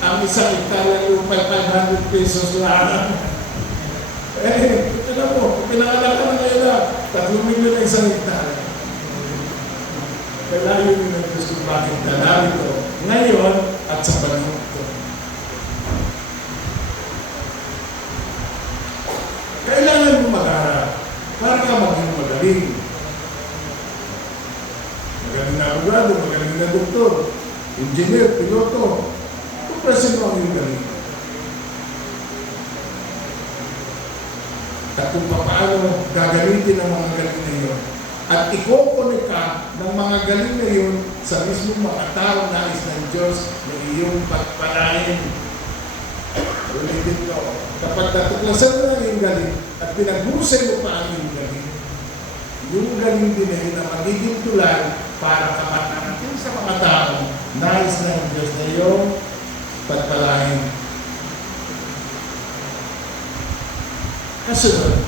Ang isang hektarya lupa 500 pesos lang. Alam mo, pinanganak ka na ngayon na 3 milyon na isang hektarya. Kaya yun yung Diyos kung bakit na ito ngayon at sa panahon ito. Kailangan mo mag-aral para ka maging magaling. Magaling na abogado, magaling na doktor, engineer, piloto. Kung presyo mo ang yung galing. At kung paano gagamitin ang mga galing na yun. At ikokonek ka ng mga galing na yun sa mismong mga tao nais ng Diyos na iyong pagpalain. Ulitin ko, kapag natuklasan mo ang iyong galing at pinaghusay mo pa ang iyong galing, yung galing din na yun na magiging tulad para kapatanatin sa mga tao nais ng Diyos na iyong pagpalain. Kasunod,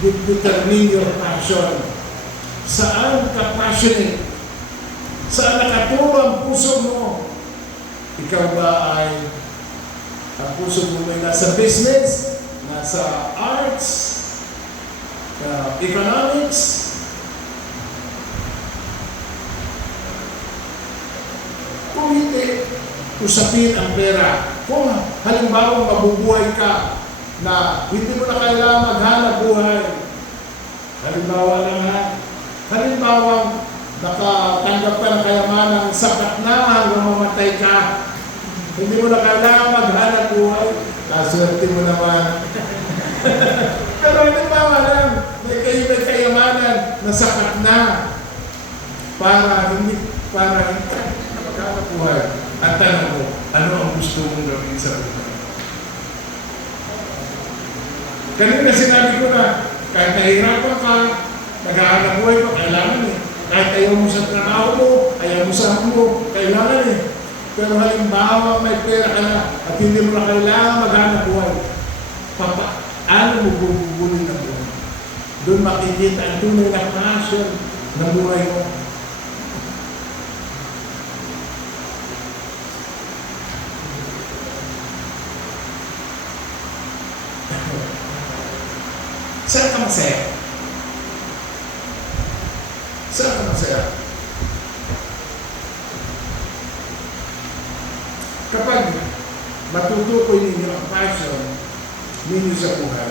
determine your passion. Saan ka passionate? Saan nakaturo ang puso mo? Ikaw ba ay ang puso mo ay nasa business, nasa arts, economics? Kung hindi, usapin ang pera. Kung halimbawa mabubuhay ka na hindi mo na kailangan maghanap buhay. Halimbawa lang ha. Halimbawa, nakatanggap ka ng kayamanang sapat na hanggang mamatay ka. Hindi mo na kailangan maghanap buhay. Kaswerte mo naman. Pero halimbawa lang, may kayamanan na sapat na para hindi ka maghanap buhay. At tanong mo, ano ang gusto mong gawin sa buhay? Kanina sinabi ko na, kahit nahihirapan ka, nag-aanap buhay ko, kailangan eh. Kahit ayaw mo sa trabaho mo, ayaw mo sa mo, kailangan eh. Pero halimbawa may pera ka na at hindi mo na kailangan maghanap buhay. ano mo bubulin ng buhay. Doon makikita ang tunay na passion ng buhay mo. Saan ka masaya? Saan ka masaya? Kapag matutukoy ninyo ang passion ninyo sa buhay,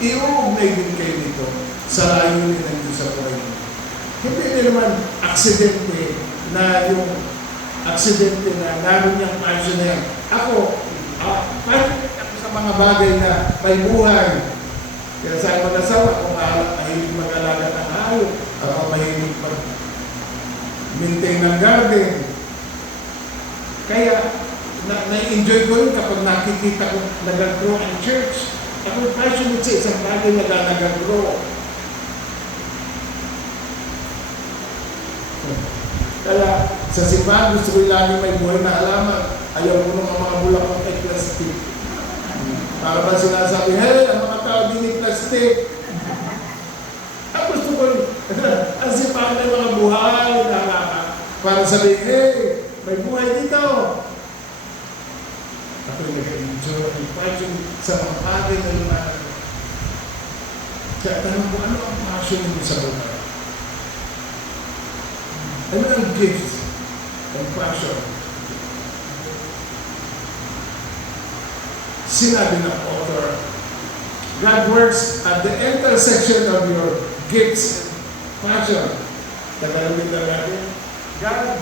iuugnay din kayo nito sa layunin ng Diyos sa buhay ninyo. Hindi din naman aksidente na yung aksidente na naroon niyang passion na yan. Ako, passionate ako sa mga bagay na may buhay. Kaya sa mag-asawa, kung mahilig mag-alaga ng hayop, ako mahilig mag-maintain ng garden. Kaya, na-enjoy ko rin kapag nakikita ko nag-grow ang church. Ako passionate sa isang bagay na nag-grow. Kaya, sa simbahan, gusto ko lagi may buhay na alaman. Ayaw ko ng mga bulakang ay plastic. Para ba sinasabi, hey, ang mga tao din ni plastic. Ang gusto ko, ang simbahan ng mga buhay na para sabihin, hey, may buhay dito. Ako yung nag-enjoy ang passion sa mga bagay na lumayan. Kaya tanong ko, ano ang passion mo sa buhay? Ano ang gift and passion? Sinabi ng author, God works at the intersection of your gifts and passion. Tagalogin na natin. God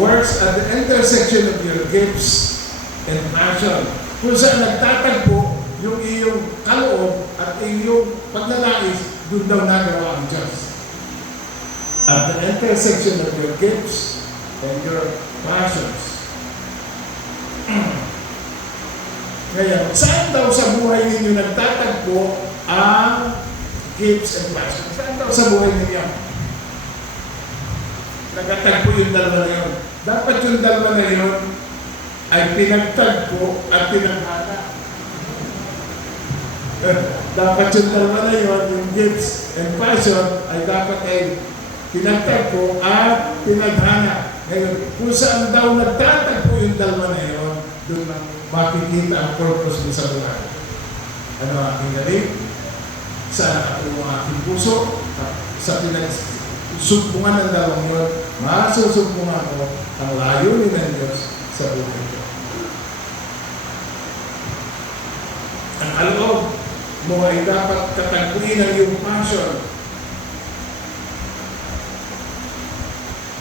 works at the intersection of your gifts and passion. Kung saan nagtatagpo yung iyong kaloob at iyong pagnanais, doon daw nagawa ang Diyos. At the intersection of your gifts and your passions. Ngayon, saan daw sa buhay ninyo nagtatagpo ang gifts and passions? Saan daw sa buhay ninyo nagtatagpo yung dalawa na yun? Dapat yung dalawa na yun ay pinagtagpo at pinaghana. Dapat yung dalawa na yun, yung gifts and passion, ay dapat ay pinagtagpo at pinaghana. Ngayon, kung saan daw nagtatagpo yung dalawa na yun, doon na makikita ang purpose mo sa buhay. Ano ang aking galing? Saan nakatulong ang aking puso? Sa pinagsubungan ng dalawang yun, masusubungan ko ang layunin ng Diyos sa buhay ko. Ang kaloob mo ay dapat katagpuin ang iyong passion.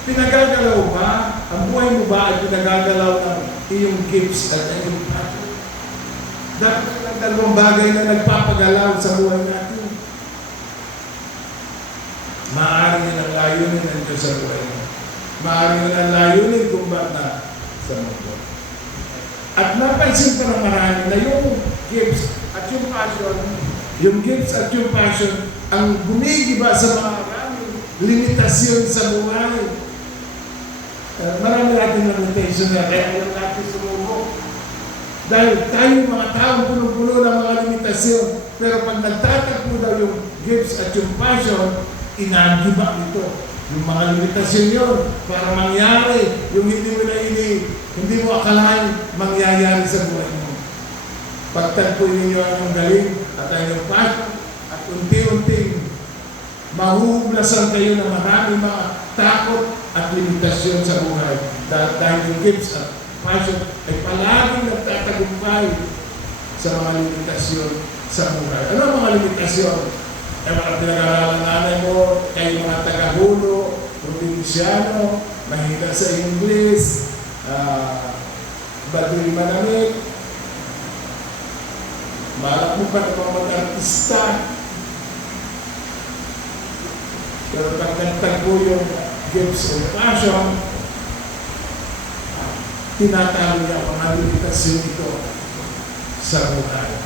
Pinagagalaw ba? Ang buhay mo ba ay pinagagalaw ng iyong gifts at iyong passion? Dapat ang dalawang bagay na nagpapagalaw sa buhay natin. Maaari yun ang layunin ng Diyos sa buhay mo. Maaari yun ang layunin kung ba't na sa mundo. At napansin pa ng marami na yung gifts at yung passion, ang gumigiba sa mga maraming limitasyon sa buhay. Marami natin limitation na kaya ayaw natin sumubok. Dahil tayo mga taong puno-puno ng mga limitasyon. Pero pag nagtatagpo daw yung gifts at yung passion, inagiba ito. Yung mga limitasyon yun, para mangyari, yung hindi mo akalain mangyayari sa buhay mo. Pagtagpuin ninyo ang galing at ang passion at unti-unting mahuhublasan kayo ng maraming mga takot at limitasyon sa buhay. Dahil yung gifts at passion ay palaging nagtatagumpay sa mga limitasyon sa buhay. Ano ang mga limitasyon? Ay mga pinag-aralan nanay mo, kayo mga taga-hulo, probinsyano, mahina sa English, badul manamit, malak mo pa naman mag-artista. Pero pag nagtagpo yung gifts or passion, tinatalo niya ang mga limitasyon ito sa buhay.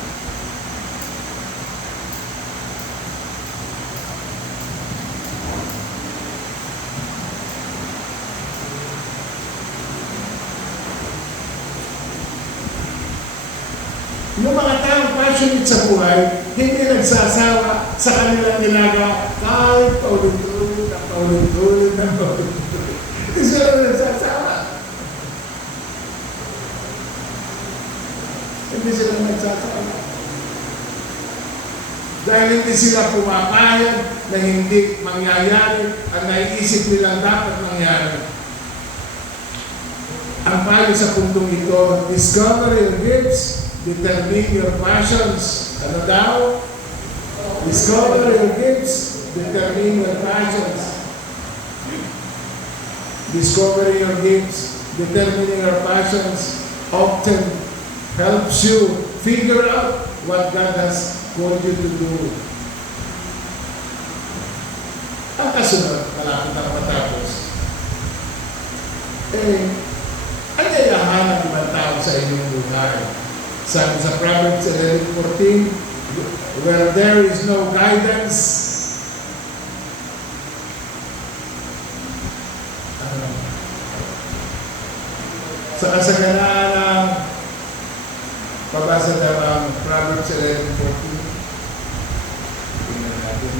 Yung mga taong passion passionate sa buhay, hindi nagsasawa sa kanilang nilaga kahit paulit-ulit at paulit-ulit at paulit-ulit. Hindi sila nagsasawa. Hindi sila nagsasawa. Dahil hindi sila pumapayag na hindi mangyayari ang naiisip nilang dapat mangyari. Ang payo sa puntong ito, discover your gifts, determine your passions. Ano daw? Discover your gifts, determine your passions. Discover your gifts, determine your passions often helps you figure out what God has called you to do. Ang kasunod, malapit na matapos. Ano yung hahanap ibang tao sa inyong buhay? Sabi sa Proverbs 11:14, where there is no guidance, sa kasaganaan ng pabasa daw ang Proverbs 11:14. Tingnan natin.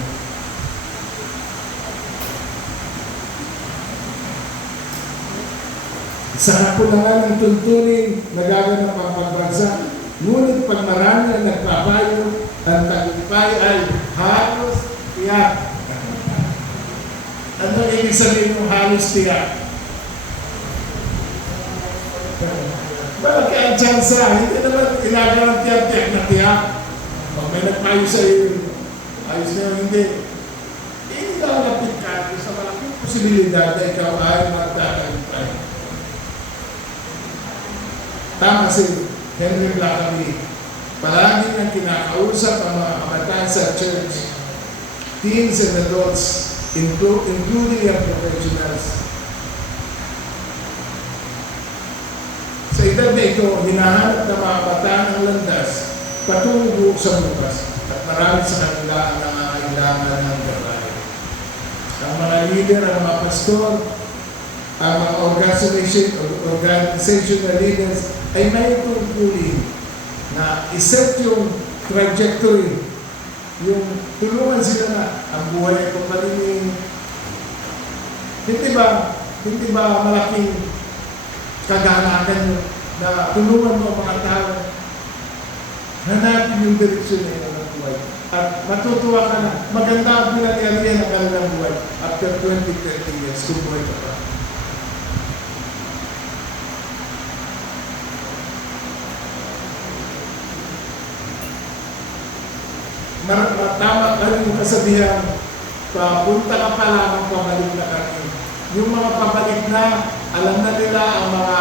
Sa kapulangan ng tuntunin, nagaganap ang pagbagsak. Ngunit pag marami ang nagpapayo, ang tagumpay ay halos tiyak. Ano ibig sabihin ng halos tiyak? Malaki ang tsansa. Hindi naman ilagaran tiyak na tiyak. Pag may nagpayo sa iyo, ayos na yung hindi. Hindi lalapit ka sa malaking posibilidad na ikaw ay magtatagumpay. Tama si Henry Blackaby. Palagi niyang kinakausap ang mga kabataan sa church, teens and adults, including yung professionals. Sa edad na ito, hinahanap ng mga kabataan ang landas patungo sa bukas at marami sa kanila ang nangangailangan ng gabay. Ang mga leader, ang mga pastor, ang mga organizational leaders ay may tungkulin na iset yung trajectory, yung tulungan sila na ang buhay ay pagpalimin. Hindi ba malaking kaganakan na tulungan mo ang mga tao hanapin yung direksyon nila ng buhay. At matutuwa ka na, maganda ang pinag-iarihan ng kanilang buhay after 20-30 years kung buhay ka pa. Tama ka rin yung kasabihan, papunta ka pa lamang, pabalik na kami. Yung mga pabalik na, alam na nila ang mga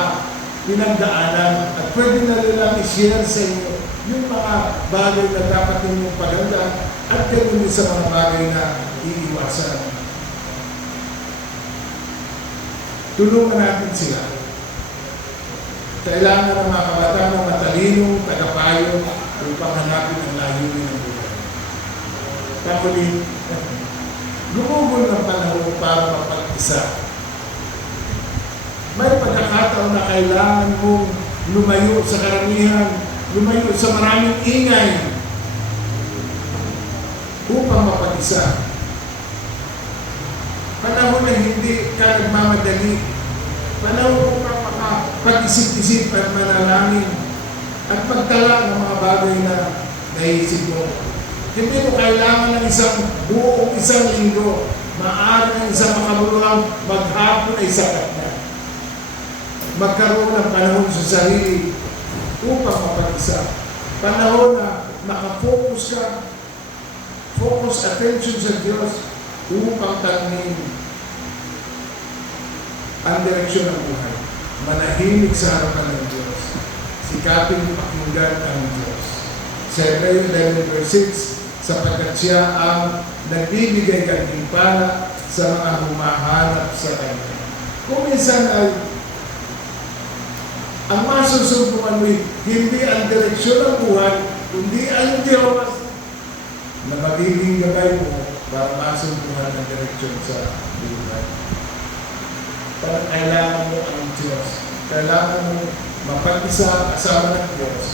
pinagdaanan at pwede na nila i-share sa inyo yung mga bagay na dapat ninyong pagandaan at ganoon din sa mga bagay na iiwasan. Tulungan natin sila. Kailangan ng mga kabataan ng matalinong tagapayo upang hanapin ang layunin ng buhay. Kamulit, gumugol ng panahon para mapag-isa. May pagkakataon na kailangan mong lumayo sa karamihan, lumayo sa maraming ingay upang mapag-isa. Panahon na hindi ka nagmamadali. Panahon upang makapag-isip-isip at manalangin at pagtala ng mga bagay na naisip mo. Hindi mo kailangan ng isang linggo. Maaari ng isang makabuluhang maghapon ay sapat na. Magkaroon ng panahon sa sarili upang mapag-isa. Panahon na nakafocus ka, focus attention sa Diyos upang tangin ang direksyon ng buhay. Manahimik sa harapan ng Diyos. Sikapin pakinggan ang Diyos. Sa Hebreo 11:6, sapagkat siya ang nagbibigay gantimpala sa mga humahanap sa Kanya. Kung minsan ay ang masusunduan mo hindi ang direksyon ng buhay, kundi ang Diyos na magiging gabay mo para masunduan ang direksyon sa buhay. Parang kailangan mo ang Diyos. Kailangan mo mapag-isa kasama ng Diyos.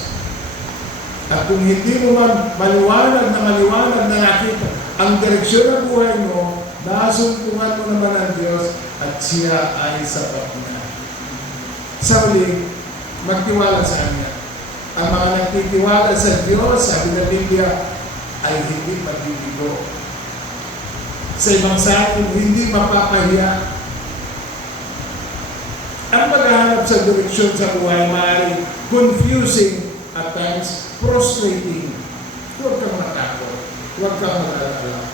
At kung hindi mo man maliwanag na nakita ang direksyon ng buhay mo, nasumpungan mo naman ang Diyos at siya ay sapat na. Sa huli, magtiwala sa Kanya. Ang mga nagtitiwala sa Diyos, sabi ng Biblia, ay hindi mabibigo. Sa ibang sakin, hindi mapapahiya. Ang maghahanap sa direksyon sa buhay, maaaring confusing at times, frustrating. Huwag kang matakot. Huwag kang mag-alala.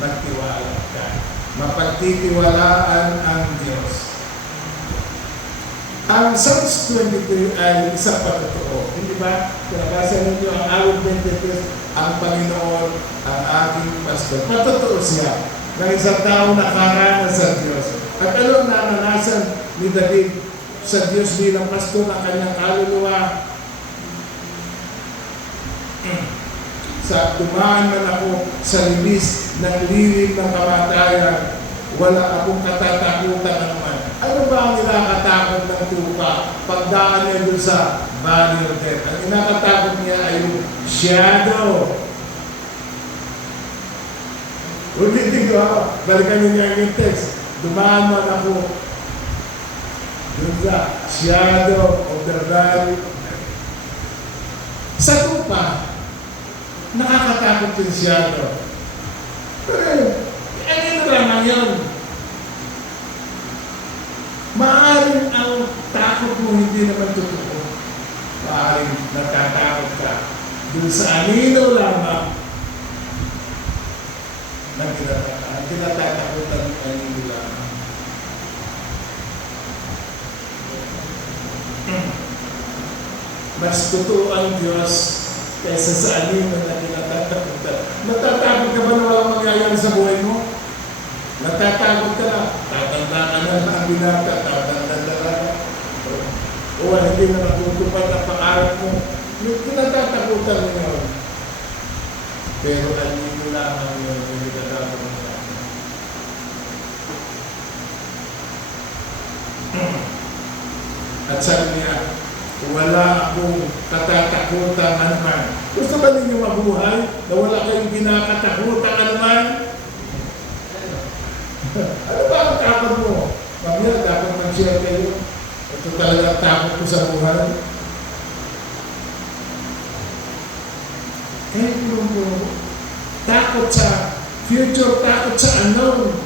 Magtiwala ka. Mapagtitiwalaan ang Diyos. Ang Psalms 23 ay isang patotoo. Hindi ba? Pinabasa ninyo ang awit 23, ang Panginoon ang aking pastor. Patotoo siya na isang tao nakaranas sa Diyos. At ano ang naranasan ni David sa Diyos bilang pastor ng kanyang kaluluwa? Sa dumaan man ako sa libis ng lilim ng kamatayan, wala akong katatakutan naman. Ano ba ang inakatakot ng tupa? Pagdaan niya doon sa valley of death. Ang inakatakot niya ay yung shadow. Ulitin ko ako. Balikan niya yung text. Dumaan man ako doon sa shadow of the valley of death. Sa tupa, nakakatakot yung shadow. Pero, ano yung ramang yun? Maaaring ang takot mo hindi naman totoo. Maaaring natatakot ka dun sa anino lamang na kinatatakutan ng anino lamang. Mas totoo ang Diyos kaysa sa anino na kinatatakutan. Natatakot ka ba na walang mangyayari sa buhay mo? Natatakot ka na, tatanda ka na ang binata, tatanda ka na. O hindi na natutupad ang pangarap mo. Kinatatakutan mo yun. Pero anino lamang yun, hindi ka dapat mo. At sabi niya, wala akong katatakutan anuman. Gusto ba ninyo mabuhay na wala kayong kinakatakutan anuman? Ano ba ang takot mo? Mamaya, dapat mag-share kayo. Ito talaga takot ko sa buhay. Kaya po, takot sa future, takot sa unknown.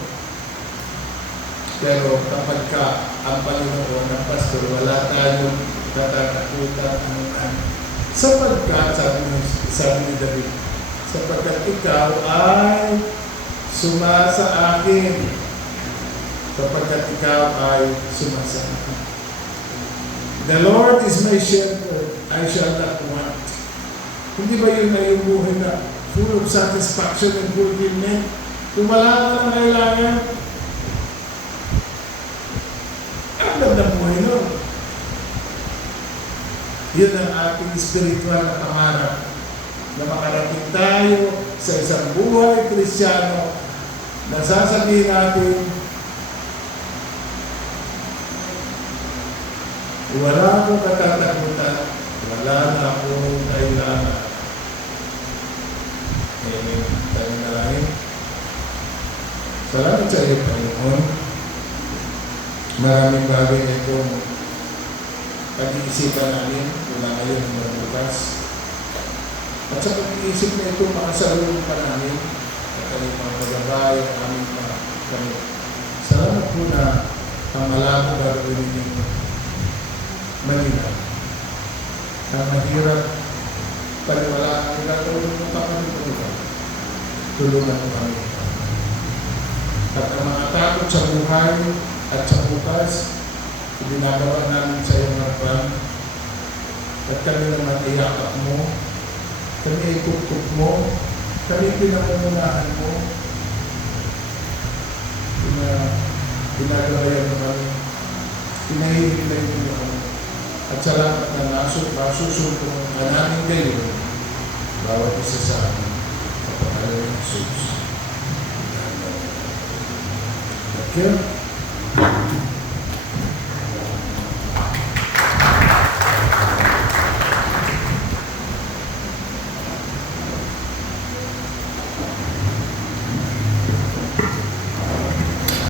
Pero kapag ka ang Panginoon ng pastor, wala tayong katatakutan anuman. Sapagkat, sabi ni David, sapagkat ikaw ay sumasa akin, sapagkat ikaw ay sumasa akin. The Lord is my shepherd, I shall not want. Hindi ba yun na yung buhay na full of satisfaction and fulfillment? Kung wala ka ng kailangan, ang ganda buhay nun. Yun ang ating spiritual na pangarap, na makarating tayo sa isang buhay Kristiyano na sasabihin natin, wala akong katatakutan, wala na akong kailangan. Amen. Tayo na lang. Salamat sa iyo, Panginoon. Maraming bagay na itong pag-iisipan namin mula ngayon hanggang bukas. At sa pag-iisip na ito, makasalunod pa namin at kanyang mga magabay, ang aming mga kami. Salamat po na ang malabo gagawin ninyo malinaw. Ang mahirap, paniwalaan ang gagawin ng Panginoon. Tulungan mo kami. At ang mga takot sa buhay at sa bukas, ginagawa namin sa iyong harapan. At kami naman iyakap mo, kami ikukup mo, kami pinangungunahan mo. Pinagalayan mo kami, pinahihilay mo kami. At salamat na masusumpong ka namin kayo, bawat isa sa amin, sa pangalan ng Jesus. Thank you.